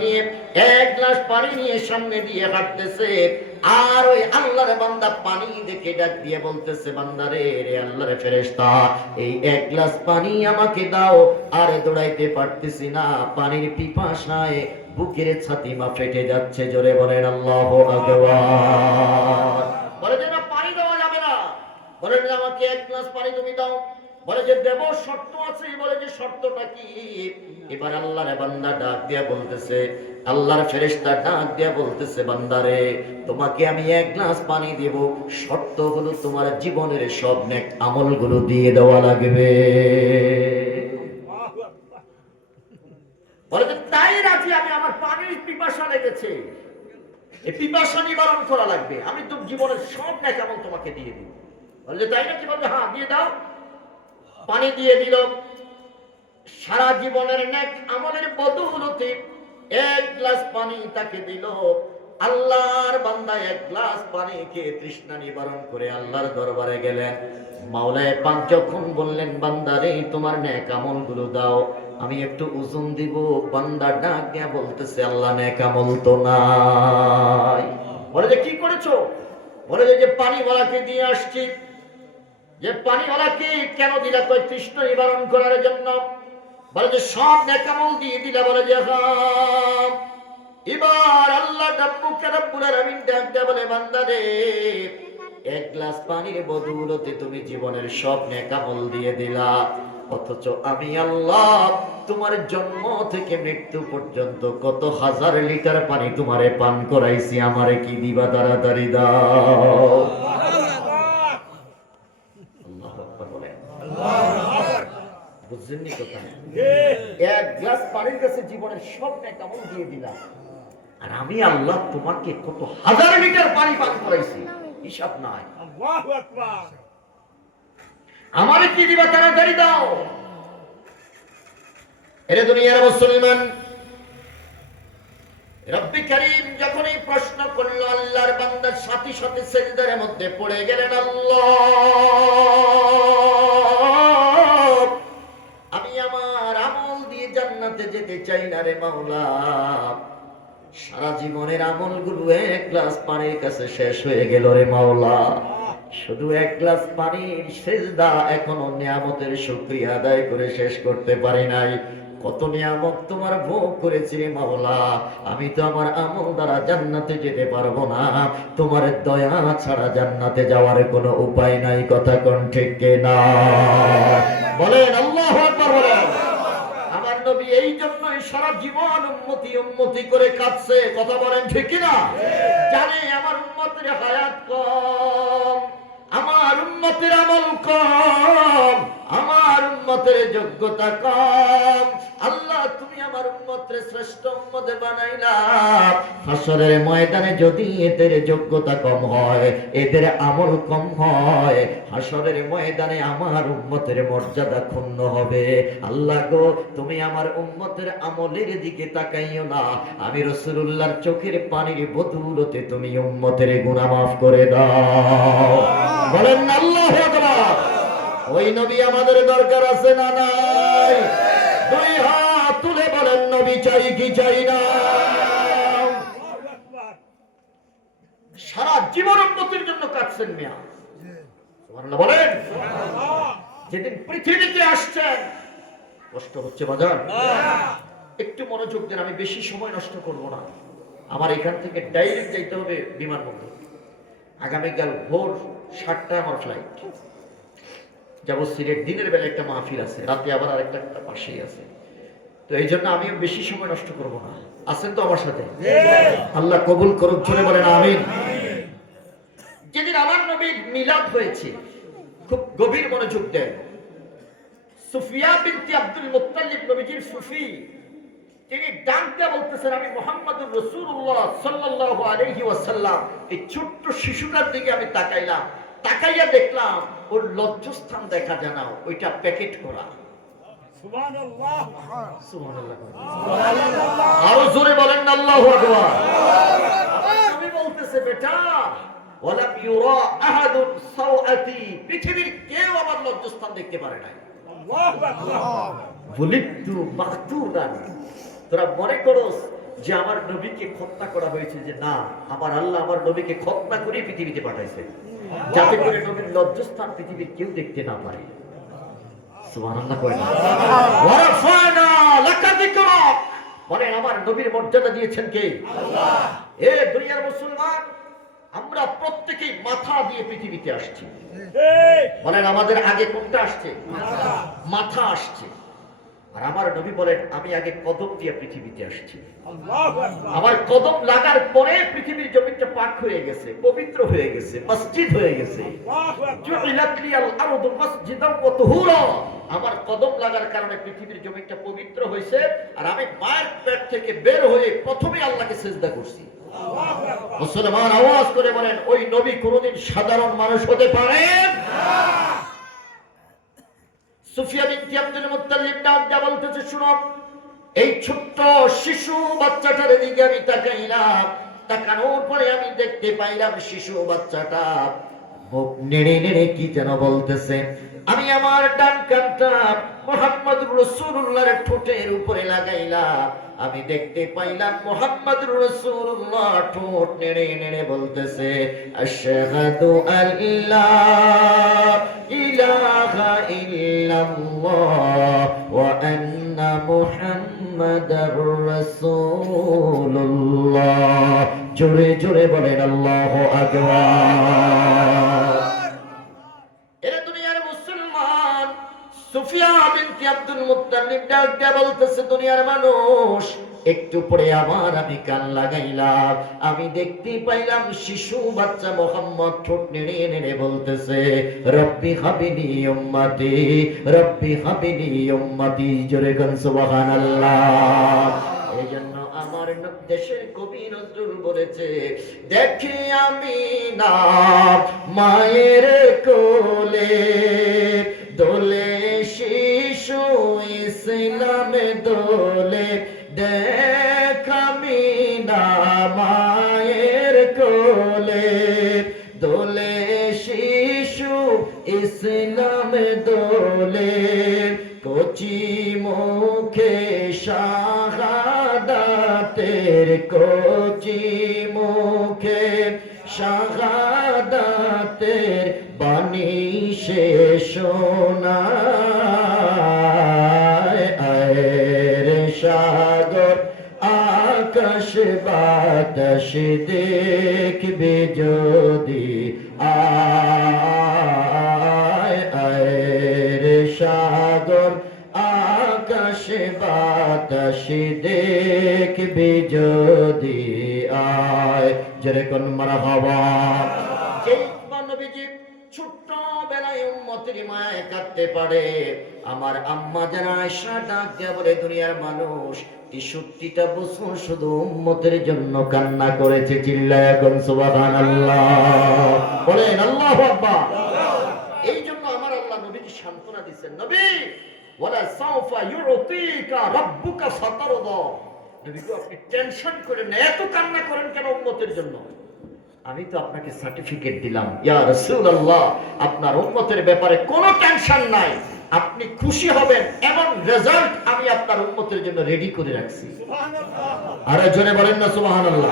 নিয়ে সামনে দিয়ে হাঁটতেছে। আর ওই আল্লাহর বান্দা পানি দেখে ডাক দিয়ে বলতেছে, বান্দারে রে আল্লাহর ফেরেশতা এই 1 গ্লাস পানি আমাকে দাও। আরে দৌড়াইতে পারতেছি না, পানির পিপাসায় বুকের ছাতিমা ফেটে যাচ্ছে। জোরে বলেন আল্লাহু আকবার। বলে যে না, পানি দেওয়া যাবে না। বলে যে আমাকে 1 গ্লাস পানি তুমি দাও। বলে যে দেব, শর্ত আছে। বলে যে শর্তটা কি? এবার আল্লাহর বান্দা ডাক দিয়া বলতেছে, আল্লাহর ফেরেশতা ডাক দিয়া বলতেছে, বান্দারে তোমাকে আমি 1 গ্লাস পানি দেব, শর্ত হলো তোমার জীবনের সব নেক আমলগুলো দিয়ে দেওয়া লাগবে। বলে যে তাই রাখি, আমি আমার পানির পিপাসা লেগেছে, এই পিপাসা নিবারণ করা লাগবে, আমি তো জীবনের সব নেক আমল তোমাকে দিয়ে দিব। বলে যে তাই নাকি? বলবে হ্যাঁ দিয়ে দাও। পানি দিয়ে দিল। সারা জীবনের নেক আমলের বদৌলতে 1 গ্লাস পানি তাকে দিল। আল্লাহর বান্দা 1 গ্লাস পানি খেয়ে তৃষ্ণা নিবারণ করে আল্লাহর দরবারে গেলেন। মাওলায়ে পাক যখন বললেন, বান্দারে তোমার নেক আমলগুলো দাও, আমি একটু ওজন দিব। বান্দা ডাক দিয়া বলতেছে, আল্লাহ নেক আমল তো নাই। বলে যে কি করেছো? বলে যে পানিওয়ালাকে দিয়ে আসছি। যে পানিওয়ালাকে কেন দিলা? কই তৃষ্ণা নিবারণ করার জন্য। বলে যে সব নেক আমল দিয়ে দিলা। বলে যে হ্যাঁ। এবার আল্লাহ রব্বুল আলামিন ডাক দেয়া বলে, বান্দারে 1 গ্লাস পানির বদৌলতে তুমি জীবনের সব নেক আমল দিয়ে দিলা, অথচ আমি আল্লাহ তোমার জন্ম থেকে মৃত্যু পর্যন্ত কত হাজার লিটার পানি তোমারে পান করাইছি, আমারে কি দিবা? তাড়াতাড়ি দাও। বুঝেননি কথা? এক গ্লাস পানির কাছে জীবনের সব নেক আমল দিয়ে দিলাম, আর আমি আল্লাহ তোমাকে কত হাজার লিটার পানি পান করাইছি, হিসাব নাই। আল্লাহু আকবার। আমারে কি দিবা তাড়াতাড়ি দাও। এরে দুনিয়ার মুসলমান, রব্বি করিম যখন এই প্রশ্ন করলো, আল্লাহর বান্দার সাথে সাথে সিজদার মধ্যে পড়ে গেলেন। আল্লাহ, আমি আমার আমল দিয়ে জান্নাতে যেতে চাই না রে মাওলা। সারা জীবনের আমলগুলো এক গ্লাস পানির কাছে শেষ হয়ে গেল রে মাওলা। শুধু এক গ্লাস পানির সিজদা, এখনো নিয়ামতের শুকরিয়া আদায় করে শেষ করতে পারি নাই। কত নিয়ামত তোমার ভোগ করেছি রে মাওলা, আমি তো আমার আমল দ্বারা জান্নাতে যেতে পারবো না। তোমার দয়া ছাড়া জান্নাতে যাওয়ার কোনো উপায় নাই। কথা কোন ঠিক কিনা? বলেন আল্লাহু আকবার বলেন। আমার নবী এই জন্যই সারা জীবন উম্মতি উম্মতি করে কাঁদছে। কথা বলেন ঠিক কিনা? জানে আমার উম্মতের হায়াত কম, আমার উম্মতের আমল কম, আমার উম্মতের যোগ্যতা কম। আল্লাহ, তুমি আমার উম্মতের শ্রেষ্ঠ উম্মত বানাইলা। হাসরের ময়দানে যদি এদের যোগ্যতা কম হয়, এদের আমল কম হয়, হাসরের ময়দানে আমার উম্মতের মর্যাদা ক্ষুণ্ণ হবে। আল্লাহ গো, তুমি আমার উম্মতের আমলের দিকে তাকাইও না। আমি রাসূলুল্লাহর চোখের পানির বদৌলতে তুমি উম্মতের গুনাহ মাফ করে দাও। বলেন আল্লাহু আকবার। ওই নবী আমাদের দরকার আছে না নাই? দুই হাত তুলে বলেন, নবী চাই কি চাই না? সারা জীবন উম্মতের জন্য কাঁদছেন মিয়া, সুবহানাল্লাহ বলেন। যেদিন পৃথিবীতে আসছেন কষ্ট হচ্ছে বাজার, একটু মনোযোগ দেন। আমি বেশি সময় নষ্ট করব না। আমার এখান থেকে ডাইরেক্ট যাইতে হবে বিমানবন্দর। আগামীকাল ভোর 7টায় আমার ফ্লাইট, যাবো সিলেট। দিনের বেলা একটা মাহফিল আছে, রাতে আবার আরেকটা পাশেই আছে। তো এই জন্য আমিও বেশি সময় নষ্ট করব না। আছেন তো আমার সাথে? আল্লাহ কবুল করুক, জোরে বলেন আমিন। যেদিন আমার নবীর মিলাদ হয়েছে, খুব গভীর মনোযোগ দেন। সুফিয়া বিনতে আব্দুল মুত্তালিব, নবীজির ফুফি, তিনি ডাক দিয়ে বলতেছেন, আমি মুহাম্মদুর রাসূলুল্লাহ সাল্লাল্লাহু আলাইহি ওয়াসাল্লাম। এই ছোট্ট শিশুটার দিকে আমি তাকাইলাম, তাকাইয়া দেখলাম ওর লজ্জাস্থান দেখা যায় না, ওইটা প্যাকেট করা। সুবহানাল্লাহ, সুবহানাল্লাহ, আরো জোরে বলেন আল্লাহু আকবার। নবী বলতেছে, বেটা, ওয়ালাম ইউরা আহাদুন সাওআতি, পৃথিবীর কেউ আমার লজ্জাস্থান দেখতে পারে না। আল্লাহু আকবার। বুলিতু মাকতুলান, তোরা মনে করস যে আমার নবীকে খতনা করা হয়েছে? যে না, আমার আল্লাহ আমার নবীকে খতনা করে পৃথিবীতে পাঠাইছে, যাতে করে নবীর লজ্জাস্থান পৃথিবীর কেউ দেখতে না পারে। সুবহানাল্লাহ কয় না? ওয়া রাফানা লাকা যিকরাক, বলেন আমার নবীর মর্যাদা দিয়েছেন কে? আল্লাহ। এ দুনিয়ার মুসলমান, আমরা প্রত্যেকেই মাথা দিয়ে পৃথিবীতে আসছি। বলেন আমাদের আগে কোনটা আসছে? মাথা আসছে। আর আমার নবী বলেন, আমি আগে কদম দিয়ে পৃথিবীতে আসছি। আমার কদম লাগার পরে পৃথিবীর জমিটা পাক হয়ে গেছে, পবিত্র হয়ে গেছে, মসজিদ হয়ে গেছে। আমার কদম লাগার কারণে পৃথিবীর জমিটা পবিত্র হয়েছে। আর আমি মায়ের পেট থেকে বের হয়ে প্রথমে আল্লাহকে সিজদা করছি। মুসলমান আওয়াজ করে বলেন, ওই নবী কোনদিন সাধারণ মানুষ হতে পারেন? সুফিয়া বিনতে আব্দুল মুত্তালিব ডাক দিয়ে বলতেছে, শুনো, এই ছোট্ট শিশু বাচ্চাটার দিকে আমি তাকাইলাম, তাকানোর পরে আমি দেখতে পাইলাম শিশু বাচ্চাটা মুখ নেড়ে নেড়ে কি যেন বলতেছে। আমি আমার ডান কানটা মুহাম্মদুর রাসূলুল্লাহর ঠোঁটের উপরে লাগাইলাম, আমি দেখতে পাইলাম মুহাম্মদুর রাসূলুল্লাহ ঠোঁট নেড়ে নেড়ে বলতেছে, আশহাদু আল্লা ইলাহা ইল্লাল্লাহ ওয়া আন্না মুহাম্মাদার রাসূলুল্লাহ। জোরে জোরে বলেন আল্লাহু আকবার। এরা দুনিয়ার মুসলমান, সুফিয়া বিনতে আব্দুল মুত্তালিব ডাক দিয়ে বলতেছে, দুনিয়ার মানুষ, একটু পরে আমি কান লাগাইলাম, আমি দেখতে পাইলাম শিশু বাচ্চা মোহাম্মদ ঠোঁট নেড়ে নেড়ে বলতেছে, রব্বি হাবিনি উম্মতি, রব্বি হাবিনি উম্মতি। জোরে কোন সুবহানাল্লাহ। এই জন্য আমার দেশের কবি নজরুল বলেছে, দেখি আমি না মায়ের কোলে দোলে শিশু ইসলামে দোলে, দেখামি না মায়ের কোলে দোলে শিশু ইসলামে দোলে, কচি মুখে শাহাদাতের, কচি মুখে শাহাদাতের বাণী সে শোনায়। আয়ের সাগর আকাশ বাতাস দেখবে যদি, আয়ের সাগর আকাশ বাতাস দেখবে যদি, আয়। জোরে কোন মারহাবা। যেই নবীজি ছোট্ট বেলায় উম্মতের মায়ায় কাঁদতে পারে, আমার আম্মা যেন আয়েশা ডাক দিয়া বলে, দুনিয়ার মানুষ ৬৩টা বছর শুধু উম্মতের জন্য কান্না করেছে। চিল্লায়া কোন সুবহানাল্লাহ। বলেন আল্লাহু আকবার। এই জন্য আমার আল্লাহ নবীকে সান্ত্বনা দিচ্ছেন, নবী ওয়ালা সাউফা ইউতিকা রাব্বুকা ফাতারদা। নবী গো, আপনি টেনশন করেন না, এত কান্না করেন কেন উম্মতের জন্য? আমি তো আপনাকে সার্টিফিকেট দিলাম, ইয়া রাসূলুল্লাহ, আপনার উম্মতের ব্যাপারে কোনো টেনশন নাই, আপনি খুশি হবেন এমন রেজাল্ট আমি আপনার উম্মতের জন্য রেডি করে রাখছি। আরে জোরে বলেন না সুবহানাল্লাহ।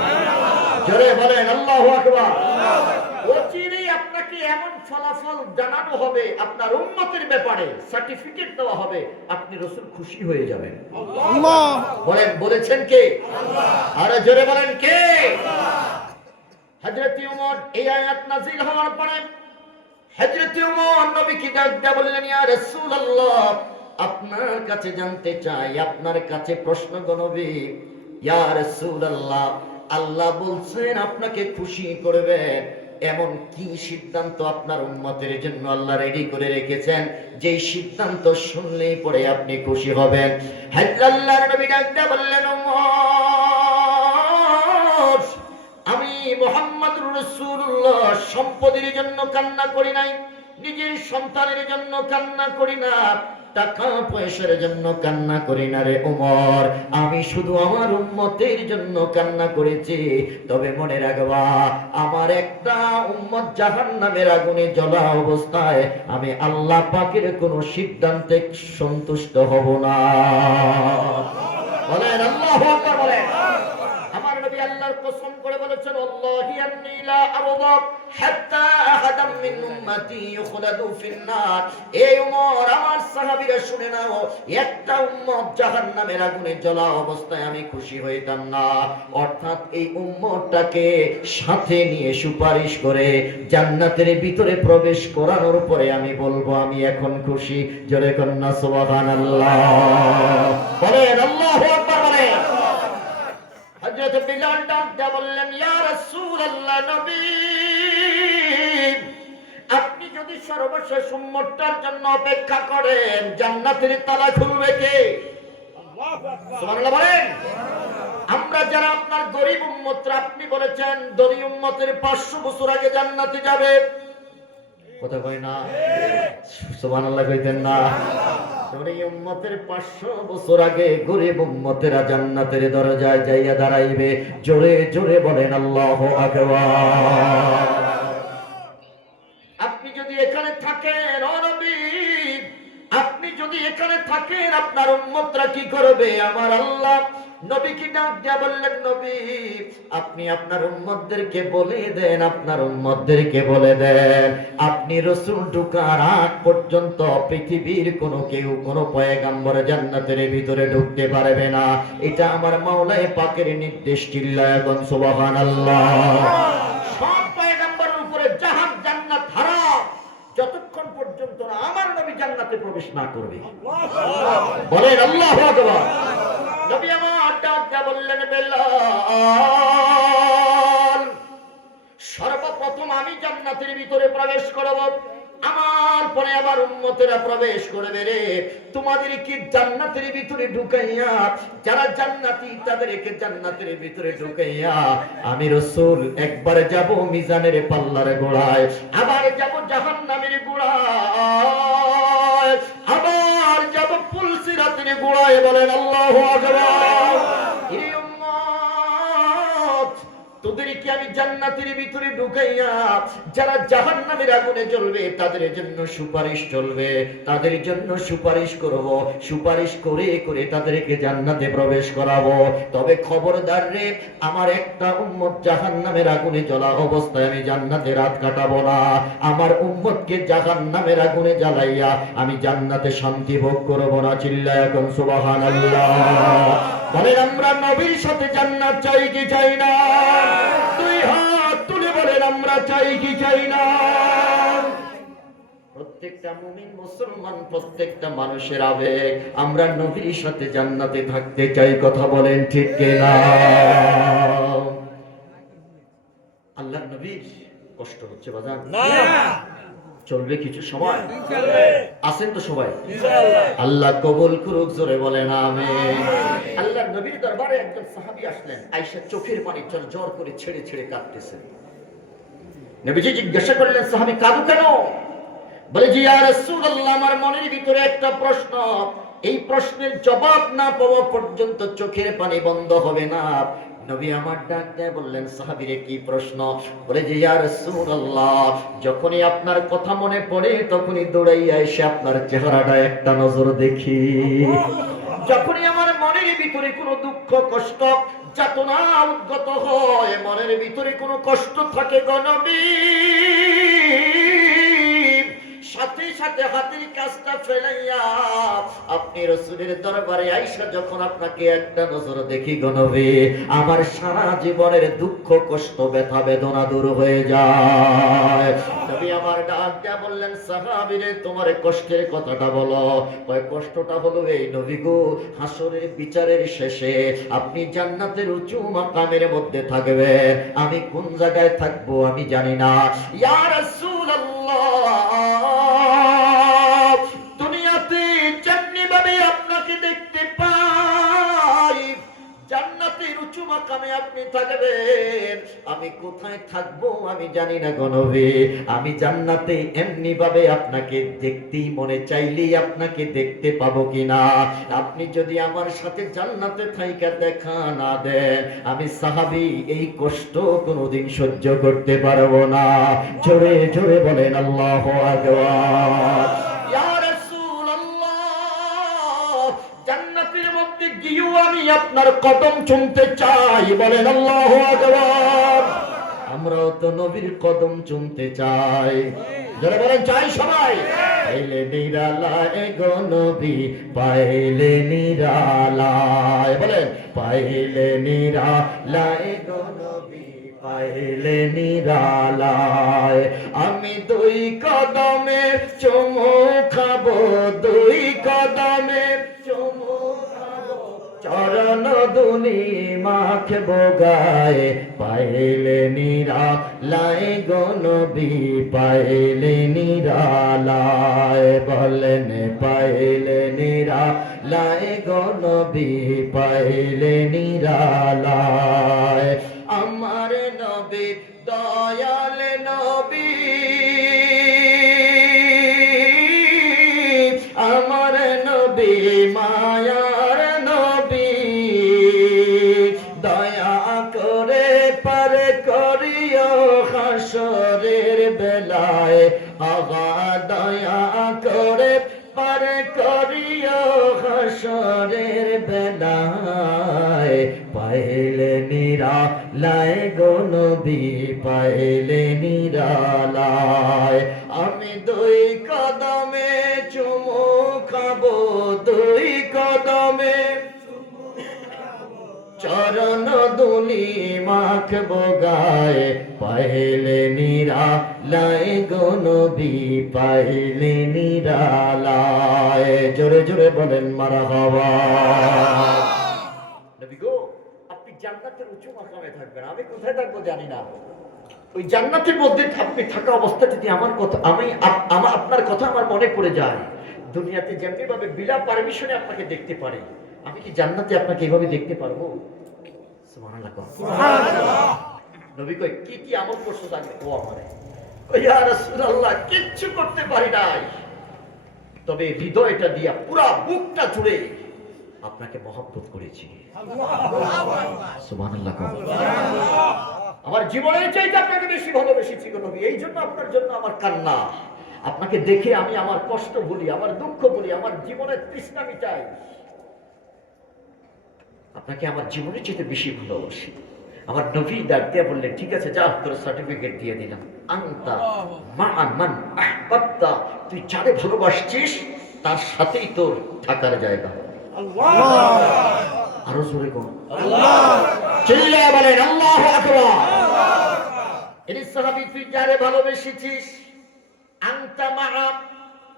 জোরে বলেন আল্লাহু আকবার। অচিরেই আপনাকে এমন ফলাফল জানানো হবে, আপনার উম্মতের ব্যাপারে সার্টিফিকেট দেওয়া হবে, আপনি রাসূল খুশি হয়ে যাবেন। আল্লাহ বলেন, বলেছেন কে? আল্লাহ। আরে জোরে বলেন কে? হযরত ওমর এই আয়াত নাযিল হওয়ার পরে হযরত ওমর নবীকে ডাক দিয়ে বললেন, ইয়া রাসূলুল্লাহ, আপনার কাছে জানতে চাই, আপনার কাছে প্রশ্ন গো নবী। ইয়া রাসূলুল্লাহ, আল্লাহ বলছেন আপনাকে খুশি করবেন, এমন কি সিদ্ধান্ত আপনার উম্মতের জন্য আল্লাহ রেডি করে রেখেছেন, যে সিদ্ধান্ত শুনলেই পরে আপনি খুশি হবেন? আল্লাহর নবী ডাক দিয়ে বললেন, ওমর, আমি মুহাম্মদুর রাসূলুল্লাহ সম্পদের জন্য কান্না করি নাই, নিজের সন্তানের জন্য কান্না করি না, টাকা পয়সার জন্য কান্না করি না রে ওমর, আমি শুধু আমার উম্মতের জন্য কান্না করেছি। তবে মনে রাখবা, আমার একটা উম্মত জাহান্নামের আগুনে জ্বলা অবস্থায় আমি আল্লাহ পাকের কোন সিদ্ধান্তে সন্তুষ্ট হব না। বলেন আল্লাহু আকবার। বলেন, আমার নবী আল্লাহর কসম করে বলেছেন, আল্লাহি আন্নী লা আরদা হাত্তা আহাদাম মিন উম্মতি ইউখলাদু ফিন-নার। এই ওমর, আমার সাহাবীরা শুনে নাও, একটা উম্মত জাহান্নামের আগুনে জ্বলা অবস্থায় আমি খুশি হইতাম না। অর্থাৎ এই উম্মতটাকে সাথে নিয়ে সুপারিশ করে জান্নাতের ভিতরে প্রবেশ করানোর পরে আমি বলবো আমি এখন খুশি। জোরে কন্না সুবহানাল্লাহ। বলেন আল্লাহু আকবার। বলেন। হযরত বিলাল ডাক দিয়ে বললেন, ইয়া রাসূলুল্লাহ, নবী, আপনি যদি সর্বশেষ উম্মতটার জন্য অপেক্ষা করেন, জান্নাতের তালা খুলবে কে? সুবহানাল্লাহ বলেন। আমরা যারা আপনার গরীব উম্মতরা, আপনি বলেছেন গরীব উম্মতের 500 বছর আগে জান্নাতে যাবে, কথা কয় না? সুবহানাল্লাহ কইতেন না? গরীব উম্মতের 500 বছর আগে গরীব উম্মতেরা জান্নাতের দরজায় যাইয়া দাঁড়াইবে। জোরে জোরে বলেন আল্লাহু আকবার। আপনি যদি এখানে থাকেন, ও নবী, আপনি যদি এখানে থাকেন, আপনার উম্মতরা কি করবে? আমার আল্লাহ নবীকে ডাক দিয়া বললেন, নবী, আপনি আপনার উম্মতদেরকে বলে দেন, আপনার উম্মতদেরকে বলে দেন, আপনি রাসূল ঢোকার আগ পর্যন্ত পৃথিবীর কোনো কেউ কোনো পয়গম্বর জান্নাতের ভিতরে ঢুকতে পারবে না। এটা আমার মাওলায়ে পাকের নির্দেশ। চিল্লায়া বলেন সুবহানাল্লাহ। সব পয়গম্বরের উপরে জাহাজ জান্নাত হারাম, যতক্ষণ পর্যন্ত না আমার নবী জান্নাতে প্রবেশ না করবে। বলেন আল্লাহু আকবার। নবী আমার ডাক দিয়া বললেন, বেলাল, সর্বপ্রথম আমি জান্নাতের ভিতরে প্রবেশ করব, আমার পরে আবার উম্মতেরা প্রবেশ করবে রে। তোমাদেরকে জান্নাতের ভিতরে ঢুকাইয়া, যারা জান্নাতি তাদেরকে জান্নাতের ভিতরে ঢুকাইয়া আমি রাসূল একবার যাব মিজানের পাল্লার গোড়ায়, আবার যাব জাহান্নামের গোড়ায়, আবার যাব পুলসিরাতের গোড়ায়। বলেন আল্লাহু আকবার। এই উম্মত, তোদেরকে আমি জান্নাতের ভিতরে ঢুকাইয়া যারা জাহান্নামের আগুনে জ্বলবে তাদের জন্য সুপারিশ চলবে, তাদের জন্য সুপারিশ করব, সুপারিশ করে করে তাদেরকে জান্নাতে প্রবেশ করাবো। তবে খবরদার রে, আমার একটা উম্মত জাহান্নামের আগুনে জ্বলা অবস্থায় আমি জান্নাতে রাত কাটাবো না। আমার উম্মতকে জাহান্নামের আগুনে জ্বালাইয়া আমি জান্নাতে শান্তি ভোগ করব না। চিল্লায়া কোন সুবহানাল্লাহ। বলেন আমরা নবীর সাথে জান্নাত চাই কি চাই না? দুই হাত তুলে বলেন আমরা চাই কি চাই না? প্রত্যেকটা মুমিন মুসলমান, প্রত্যেকটা মানুষের আবেগ, আমরা নবীর সাথে জান্নাতে থাকতে চাই। কথা বলেন ঠিক কিনা? আল্লাহর নবীর কষ্ট হচ্ছে বাজান? না, চলবে কিছু সময়। আছেন তো সবাই? ইনশাআল্লাহ। আল্লাহ কবুল করুক, জোরে বলেন আমিন। আল্লাহর নবীর দরবারে একজন সাহাবী আসলেন, আয়েশা চোখের পানি ঝরঝর করে ছেড়ে ছেড়ে কাঁদতেছেন। নবীজি জিজ্ঞাসা করলেন, সাহাবী কাঁদো কেন? বলে যে ইয়া রাসূলুল্লাহ, আমার মনের ভিতরে একটা প্রশ্ন, এই প্রশ্নের জবাব না পাওয়া পর্যন্ত চোখের পানি বন্ধ হবে না। নবী আমার ডাক দিয়ে বললেন, সাহাবীরে কি প্রশ্ন? বলে যে ইয়া রাসূলুল্লাহ, যখনই আপনার কথা মনে পড়ে তখনই দৌড়াইয়া এসে আপনার চেহারাটা একটা নজর দেখি। যখনই আমার মনের ভিতরে কোনো দুঃখ কষ্ট যাতনা উদ্গত হয়, মনের ভিতরে কোনো কষ্ট থাকে গো নবী, সাথে সাথে হাতের কাজটা ফেলাইয়া আপনি রাসূলের দরবারে আয়েশা যখন আপনাকে একটা নজর দেখি গো নবী, আমার সারা জীবনের দুঃখ কষ্ট ব্যথা বেদনা দূর হয়ে যায়। নবী আমার ডাক দিয়া বললেন, সাহাবীরে তোমার কষ্টের কথাটা বলো। ওই কষ্টটা হলো এই নবী গো, হাসরের বিচারের শেষে আপনি জান্নাতের উঁচু মাকামের মধ্যে থাকবেন, আমি কোন জায়গায় থাকবো আমি জানি না। ইয়া রাসূলুল্লাহ, দুনিয়াতে যেমনি ভাবে আপনাকে দেখতে পাই, জান্নাতের উঁচু মাকামে আপনি থাকবেন, আমি কোথায় থাকবো আমি জানি না গো নবী। আমি জান্নাতে এমনি ভাবে আপনাকে দেখতেই মনে চাইলেই আপনাকে দেখতে পাবো কিনা। আপনি যদি আমার সাথে জান্নাতে থাইকা দেখা না দেন, আমি সাহাবী এই কষ্ট কোনোদিন সহ্য করতে পারবো না। জোরে জোরে বলেন আল্লাহু আকবার। ইয়া রাসূলুল্লাহ, জান্নাতের মধ্যে গিয়েও আমি আপনার কদম চুমতে চাই। বলেন আল্লাহু আকবার। আমরাও তো নবীর কদম চুমতে চাই। যারা বলেন চাই সবাই। পাইলে নিরালায় গো নবী, পাইলে নিরালায়। বলেন পাইলে নিরালায় গো নবী, পাইলে নিরালায়। আমি দুই কদমে চুমু খাবো, দুই কদমে চুমু খাবো, চরণ দুলি মাখবো গায়ে। পাইলে নিরালায় গো নবী, পাইলে নিরালায়। বলেন পাইলে নিরালায় গো নবী, পাইলে নিরালায়। আমার নবী দয়াল নবী, আমার নবী মায়ার নবী, দয়া করে পার করিও হাসরের বেলায়। আগা দয়া করে পার করিও হাসরের বেলায়। পাইলে নিরালায় গো নবী, পাইলে নিরালায়। আমি দুই কদমে চুমু খাবো, দুই কদমে চরণ দুলি মাখবো গায়ে, পাইলে নিরালায় গো নবী, পাইলে নিরালায়। জোরে জোরে বলেন মারহাবা। নবী গো, আপনি জান্নাতের উঁচু মাকামে থাকবেন, আমি কোথায় থাকবো জানি না। ওই জান্নাতের মধ্যে আপনি থাকা অবস্থা যদি আমার কথা, আপনার কথা আমার মনে পড়ে যায়, দুনিয়াতে যেমনি ভাবে বিনা পারমিশনে আপনাকে দেখতে পারি, আমি কি জান্নাতে আপনাকে এভাবে দেখতে পারবো? সুবহানাল্লাহ। নবী কই কি কি আমল করছো জানেন? ও আমারে ও ইয়া রাসূলুল্লাহ, কিচ্ছু করতে পারি নাই, তবে হৃদয়টা দিয়া পুরা বুকটা জুড়ে আপনাকে মহব্বত করেছি। সুবহানাল্লাহ। আমার জীবনের চাইতে আপনাকে বেশি ভালোবেসেছি গো নবী, এই জন্য আপনার জন্য আমার কান্না। আপনাকে দেখে আমি আমার কষ্ট ভুলি, আমার দুঃখ ভুলি, আমার জীবনের তৃষ্ণা মিটাই। আপনাকে আমার জীবনের চাইতে বেশি ভালোবাসি। আমার নবী ডাক দিয়ে বললেন, ঠিক আছে যা, তোর সার্টিফিকেট দিয়ে দিলাম। আনতা মা'আ মান আহবাবতা, তুই যারে ভালোবাসছিস তার সাথেই তোর থাকার জায়গা। আরো জোরে কোন চিল্লায়া বলেন আল্লাহু আকবার। এই সাহাবী, তুই যারে ভালোবেসেছিস, আনতা মা'আ,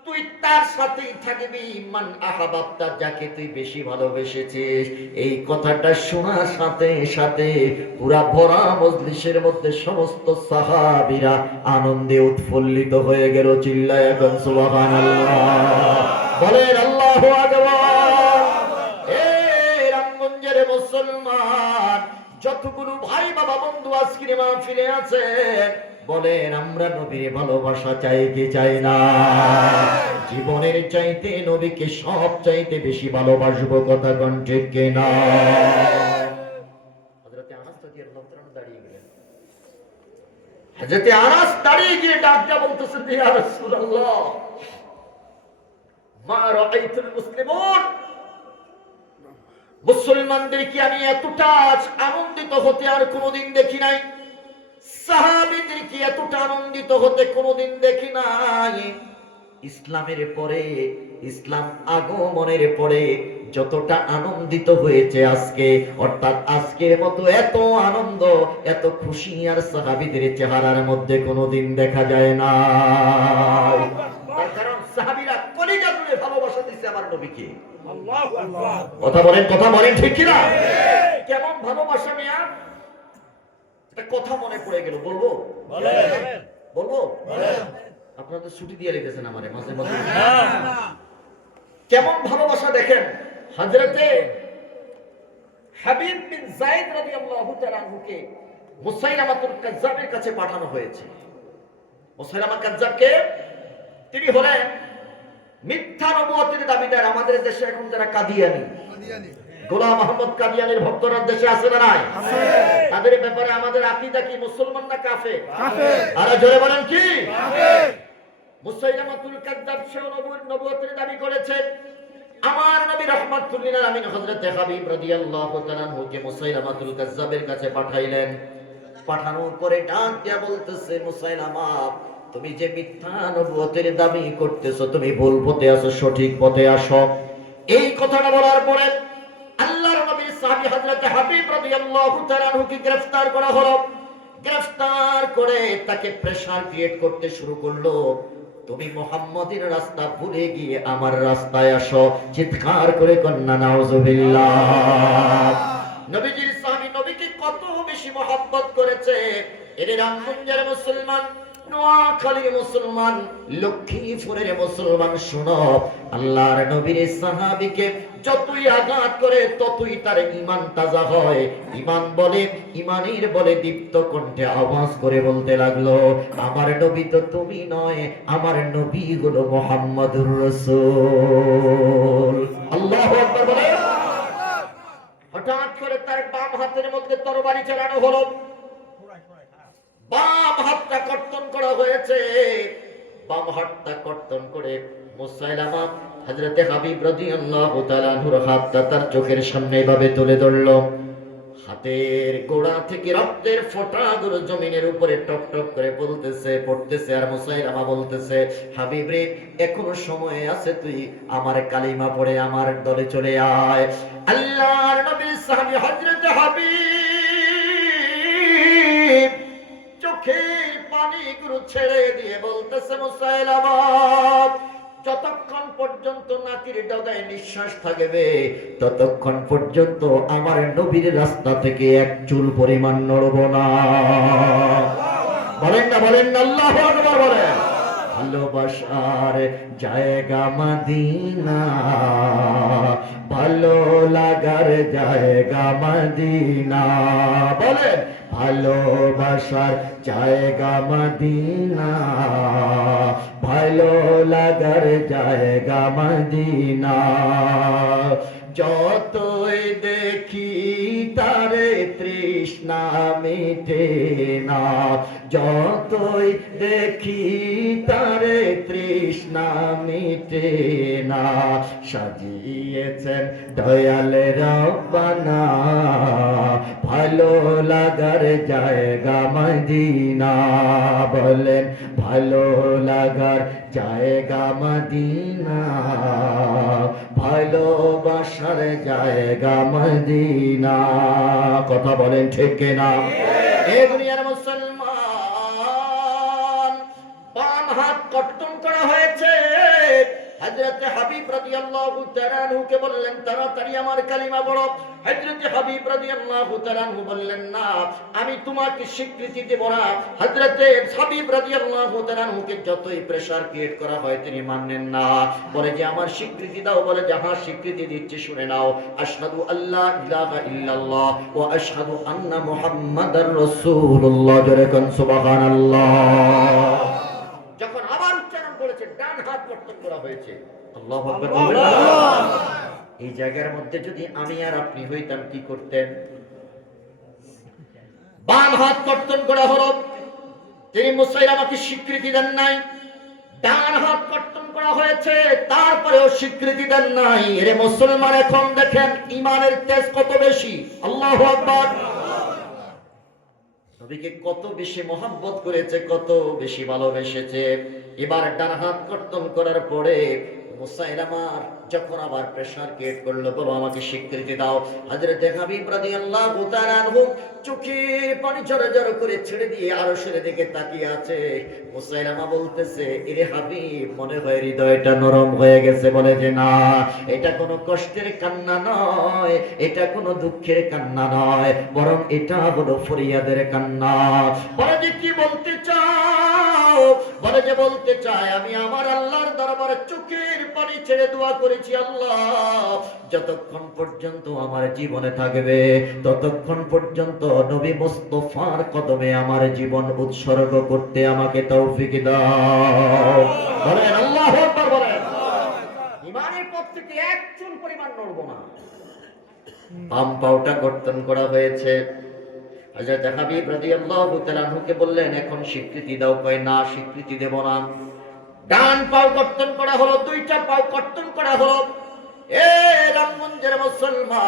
তুই তার সাথেই থাকবি, মান আহাবাবতা, যাকে তুই বেশি ভালোবেসেছিস। এই কথাটা শোনার সাথে সাথে পুরা ভরা মজলিসের মধ্যে সমস্ত সাহাবীরা আনন্দে উৎফুল্লিত হয়ে গেল। চিল্লায়া এখন সুবহানাল্লাহ বলেন আল্লাহু আকবার। এই রামগঞ্জের মুসলমান যতগুলো ভাই বাবা বন্ধু আজকের মাহফিলে আছে, বলেন আমরা নবীর ভালোবাসা চাই কি চাই না? জীবনের চাইতে নবীকে সব চাইতে বেশি ভালোবাসবো, কথা কোন ঠিক কিনা? হযরতে আনাস রাদিয়াল্লাহু তাআলা দাঁড়িয়ে গেলেন। হযরতে আনাস দাঁড়িয়ে গিয়ে ডাকটা বলতেছেন, ইয়া রাসূলুল্লাহ, মা রাআইতুল মুসলিমুন, মুসলমানদেরকে আমি এতটা আনন্দিত হতে আর কোনোদিন দেখি নাই, সাহাবীদেরকে এতটা আনন্দিত হতে কোনোদিন দেখি নাই। ইসলামের পরে, ইসলাম আগমনের পরে যতটা আনন্দিত হয়েছে আজকে, অর্থাৎ আজকের মতো এত আনন্দ, এত খুশি আর সাহাবীদের চেহারার মধ্যে কোনোদিন দেখা যায় না। তার কারণ সাহাবীরা কলিজা জুড়ে ভালোবাসা দিয়েছে আমার নবীকে। আল্লাহু আকবার। কথা বলেন ঠিক কিনা? কেমন ভালোবাসা মিয়া, একটা কথা মনে পড়ে গেল, বলবো? বলবো? আপনারা তো ছুটি দিয়ে রেখেছেন আমারে মাঝে মাঝে। কেমন ভালোবাসা দেখেন, হযরতে হাবিব বিন যায়েদ রাদিয়াল্লাহু তাআলা আনহুকে মুসাইলামাতুল কাজ্জাবের কাছে পাঠানো হয়েছে। মুসাইলামা কাজ্জাবকে, তিনি হলেন মিথ্যা নবুয়তের দাবিদার। আমাদের দেশে এখন যারা কাদিয়ানী, গোলাম মোহাম্মদ কাদিয়ানীর ভক্তরা দেশে আছে না নাই? তাদের ব্যাপারে আমাদের আকীদা কি, মুসলমান না কাফের? আরে জোরে বলেন কি? মুসাইলামাতুল কাজ্জাব সে নবুয়তের দাবি করেছে। আমার নবী রাহমাতুল লিল আলামিন হযরতে হাবিব রাদিয়াল্লাহু তাআলা আনহুকে মুসাইলামাতুল কাজ্জাবের কাছে পাঠাইলেন। পাঠানোর পরে ডাক দিয়া বলতেছে, মুসাইলামা, তুমি যে মিথ্যা নবুয়তের দাবি করতেছো, তুমি ভুল পথে আছো, সঠিক পথে আসো। এই কথাটা বলার পরে আল্লাহর নবীর সাহাবী হযরত হাবিব রাদিয়াল্লাহু তাআলা আনহুকে গ্রেফতার করা হলো। গ্রেফতার করে তাকে প্রেসার ক্রিয়েট করতে শুরু করলো, তুমি মুহাম্মাদের রাস্তা ভুলে গিয়ে আমার রাস্তায় আসো। চিৎকার করে কন্না নাউযুবিল্লাহ। নবীজির সাহাবী নবীকে কত বেশি মহব্বত করেছে। এর রামগঞ্জের মুসলমান, নোয়াখালীর মুসলমান, লক্ষ্মীপুরের মুসলমান, শুনো, আল্লাহর নবীর সাহাবীকে যতই আঘাত করে ততই তার ঈমান তাজা হয়। ঈমান বলে, ঈমানের বলে দীপ্ত কণ্ঠে আওয়াজ করে বলতে লাগলো, আমার নবী তো তুমি নয়, আমার নবী হলো মুহাম্মাদুর রাসূল। আল্লাহু আকবার বলে। হঠাৎ করে তার বাম হাতের মধ্যে তরবারি চালানো হলো, বাম হাতটা কর্তন করা হয়েছে। বাম হাতটা কর্তন করে মুসাইলামা হযরতে হাবিব রাদিয়াল্লাহু তাআলা আনহুর হাতটা তার চোখের সামনে এভাবে তুলে ধরলো। হাত হাতের গোড়া থেকে রক্তের ফোঁটাগুলো জমিনের উপরে টপ টপ করে পড়তেছে। আর মুসাইলামা বলতেছে, হাবিব রে, এখনো সময় আছে, তুই আমার কালিমা পড়ে আমার দলে চলে আয়। আল্লাহর নবীর সাহাবী হযরত হাবিব চোখের পানিগুলো ছেড়ে দিয়ে বলতেছে, মুসাইলামা, যতক্ষণ পর্যন্ত নাকির ডগায় নিঃশ্বাস থাকবে ততক্ষণ পর্যন্ত আমার নবীর রাস্তা থেকে এক চুল পরিমাণ নড়ব না। বলেন না আল্লাহু আকবার বলেন। ভালোবাসার জায়গা মদিনা, ভালো লাগার জায়গা মদিনা, বলেন ভালোবাসার জায়গা মদিনা, ভালো লাগার জায়গা মদিনা। যতই দেখি তারে তৃষ্ণা মিটে না, যতই দেখি তারে তৃষ্ণা মিটে না। সাজিয়েছেন দয়াল রব্বানা, ভালো লাগার জায়গা মদিনা, বলেন ভালো লাগার জায়গা মদিনা, ভালোবাসার জায়গা মদিনা। কথা বলেন ঠিক কিনা? এ দুনিয়ার মুসলমান, বাম হাত কর্তন করা হয়েছে। হযরত হাবিব রাদিয়াল্লাহু তাআলা আনহুকে বললেন, তাড়াতাড়ি আমার কালিমা পড়ো। হযরত হাবিব রাদিয়াল্লাহু তাআলা আনহু বললেন, না, আমি তোমাকে স্বীকৃতি দেব না। হযরত হাবিব রাদিয়াল্লাহু তাআলা আনহুকে যতই প্রেসার ক্রিয়েট করা হয় তিনি মানলেন না। বলে যে আমার স্বীকৃতি দাও। বলে যে হ্যাঁ, স্বীকৃতি দিচ্ছি, শুনে নাও। আশহাদু আল্লা ইলাহা ইল্লাল্লাহ ওয়া আশহাদু আন্না মুহাম্মাদার রাসূলুল্লাহ। জোরে কোন সুবহানাল্লাহ। যখন আবার উচ্চারণ করেছে, ডান হাত কর্তন করা হয়েছে। আল্লাহু আকবার। এই জায়গার মধ্যে যদি আমি আর আপনি হইতাম কি করতেন? বাম হাত কর্তন করা হলো, তিনি মুসাইলামাকে স্বীকৃতি দেন নাই। ডান হাত কর্তন করা হয়েছে, তারপরেও স্বীকৃতি দেন নাই। এরে মুসলমান, এখন দেখেন ইমানের তেজ কত বেশি। আল্লাহু আকবার। নবীকে কত বেশি মহব্বত করেছে, কত বেশি ভালোবেসেছে। এবার ডান হাত কর্তন করার পরে মুসাইলামার যখন আবার প্রেসার ক্রিয়েট করলো, বলো আমাকে স্বীকৃতি দাও। হযরত হাবিব রাদিয়াল্লাহু তাআলা আনহু চোখের পানি ঝরঝর করে ছেড়ে দিয়ে আরশের দিকে তাকিয়ে আছে। মুসাইলামা বলতেছে, এরে হাবিব, মনে হয় হৃদয়টা নরম হয়ে গেছে। বলে যে না, এটা কোনো কষ্টের কান্না নয়, এটা কোনো দুঃখের কান্না নয়, বরং এটা হলো ফরিয়াদের কান্না। বলে যে কি বলতে চাও? বলে যে বলতে চাই, আমি আমার আল্লাহর দরবারে চোখের পানি ছেড়ে দোয়া করেছি, আল্লাহ যতক্ষণ পর্যন্ত আমার জীবনে থাকবে ততক্ষণ পর্যন্ত নবী মুস্তাফার কদমে আমার জীবন উৎসর্গ করতে আমাকে তৌফিক দাও। বলেন আল্লাহু আকবার। বলেন ইমানের পথ থেকে এক চুল পরিমাণ নড়ব না। বাম পাওটা কর্তন করা হয়েছে। হযরত হাবিব রাদিয়াল্লাহু তাআলা আনহুকে বললেন, এখন স্বীকৃতি দাও। কয় না, স্বীকৃতি দেব না। ডান পাও কর্তন করা হলো, দুইটা পাও কর্তন করা হলো। এ রামগঞ্জের মুসলমান,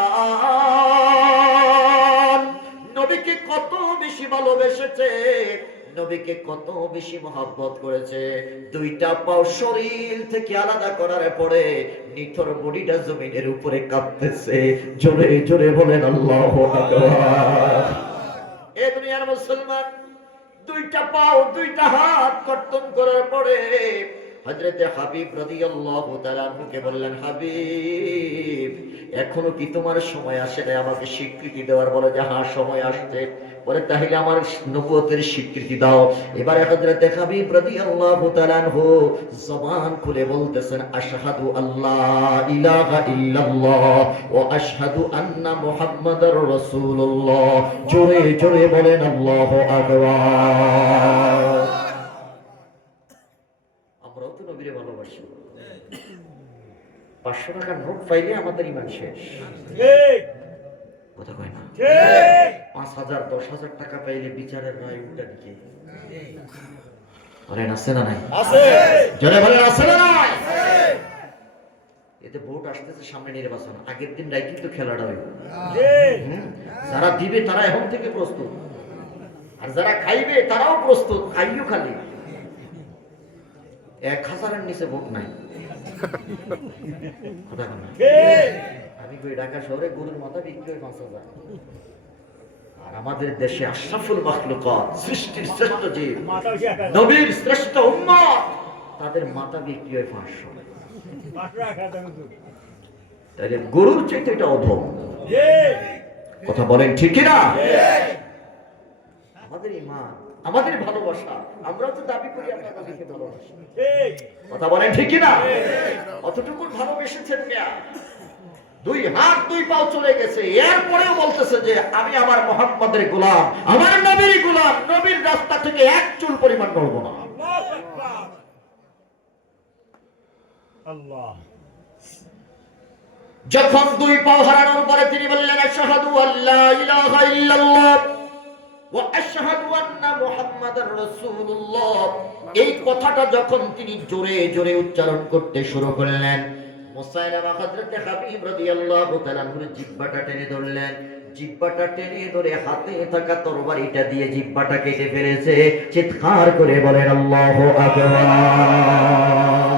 নবীকে কত বেশি ভালোবেসেছে, নবীকে কত বেশি মহব্বত করেছে। দুইটা পাও শরীর থেকে আলাদা করার পরে নিথর বডিটা জমিনের উপরে কাঁপতেছে। জোরে জোরে বলেন আল্লাহু আকবার। এ দুনিয়ার মুসলমান, দুইটা পাও দুইটা হাত কর্তন করার পরে হযরত হাবিব রাদিয়াল্লাহু তাআলা আনহুকে বললেন, হাবিব, এখনো কি তোমার সময় আসে নাই আমাকে স্বীকৃতি দেওয়ার? বলে যে হ্যাঁ, সময় আসছে। বলে তাহলে আমার নবুয়তের স্বীকৃতি দাও। এবারে হযরত হাবিব রাদিয়াল্লাহু তাআলা আনহু জবান খুলে বলতেছেন, আশহাদু আল্লা ইলাহা ইল্লাল্লাহ ওয়া আশহাদু আন্না মুহাম্মাদার রাসূলুল্লাহ। জোরে জোরে বলেন আল্লাহু আকবার। আমরাও তো নবীরে ভালোবাসি। 500 টাকার নোট পাইলে আমাদের ঈমান শেষ। ঠিক কথা কয় না? ঠিক। 5,000 10,000 টাকা পাইলে বিচারের রায় উল্টা দিকে। বলেন আছে না নাই? আছে। জোরে বলেন আছে না নাই? এতে ভোট আসতেছে, সামনে নির্বাচন, আগের দিন রাইতেই তো খেলাটা হয়। জি যারা দিবে তারা এখন থেকে প্রস্তুত, আর যারা খাইবে তারাও প্রস্তুত। খাইও খালি 1000-এর নিচে ভোট নাই। কথা বলেন। জি আমি কই ঢাকা শহরে গরুর মাথা বিক্রি হয় 5000, আর আমাদের দেশে আশরাফুল মাখলুকাত, সৃষ্টির শ্রেষ্ঠ জীব, মাথা উঠিয়ে রাখা নবীর শ্রেষ্ঠ উম্মত, তাদের মাথা বিক্রি হয় 500। মাথা রাখা যাবে তো। তাহলে গরুর চাইতে এটা অধম। জি কথা বলেন ঠিক কিনা? আমাদের ইমান, আমাদের ভালোবাসা, আমরাও তো দাবি করি আমরা নবীকে ভালোবাসি। ঠিক কথা বলেন ঠিক কিনা? অতটুকু ভালোবেসেছেন মিয়া, 2 হাত 2 পাও চলে গেছে, এরপরেও বলতেছে যে আমি আমার মুহাম্মাদের গোলাম, আমার নবীর গোলাম, নবীর রাস্তা থেকে এক চুল পরিমাণ নড়ব না। আল্লাহু আকবার। আল্লাহ যখন 2 পাও হারানোর পরে তিনি বললেন আশহাদু আল্লা ইলাহা ইল্লাল্লাহ ওয়া আশহাদু আন্না মুহাম্মাদার রাসূলুল্লাহ, এই কথাটা যখন তিনি জোরে জোরে উচ্চারণ করতে শুরু করলেন, মুসাইলামা হযরতে হাবিব রাদিয়াল্লাহু তাআলা আনহুর জিহ্বাটা টেনে ধরলেন। জিহ্বাটা টেনে ধরে হাতে থাকা তরবারিটা দিয়ে জিহ্বাটা কেটে ফেলেছে। চিৎকার করে বলেন আল্লাহু আকবার।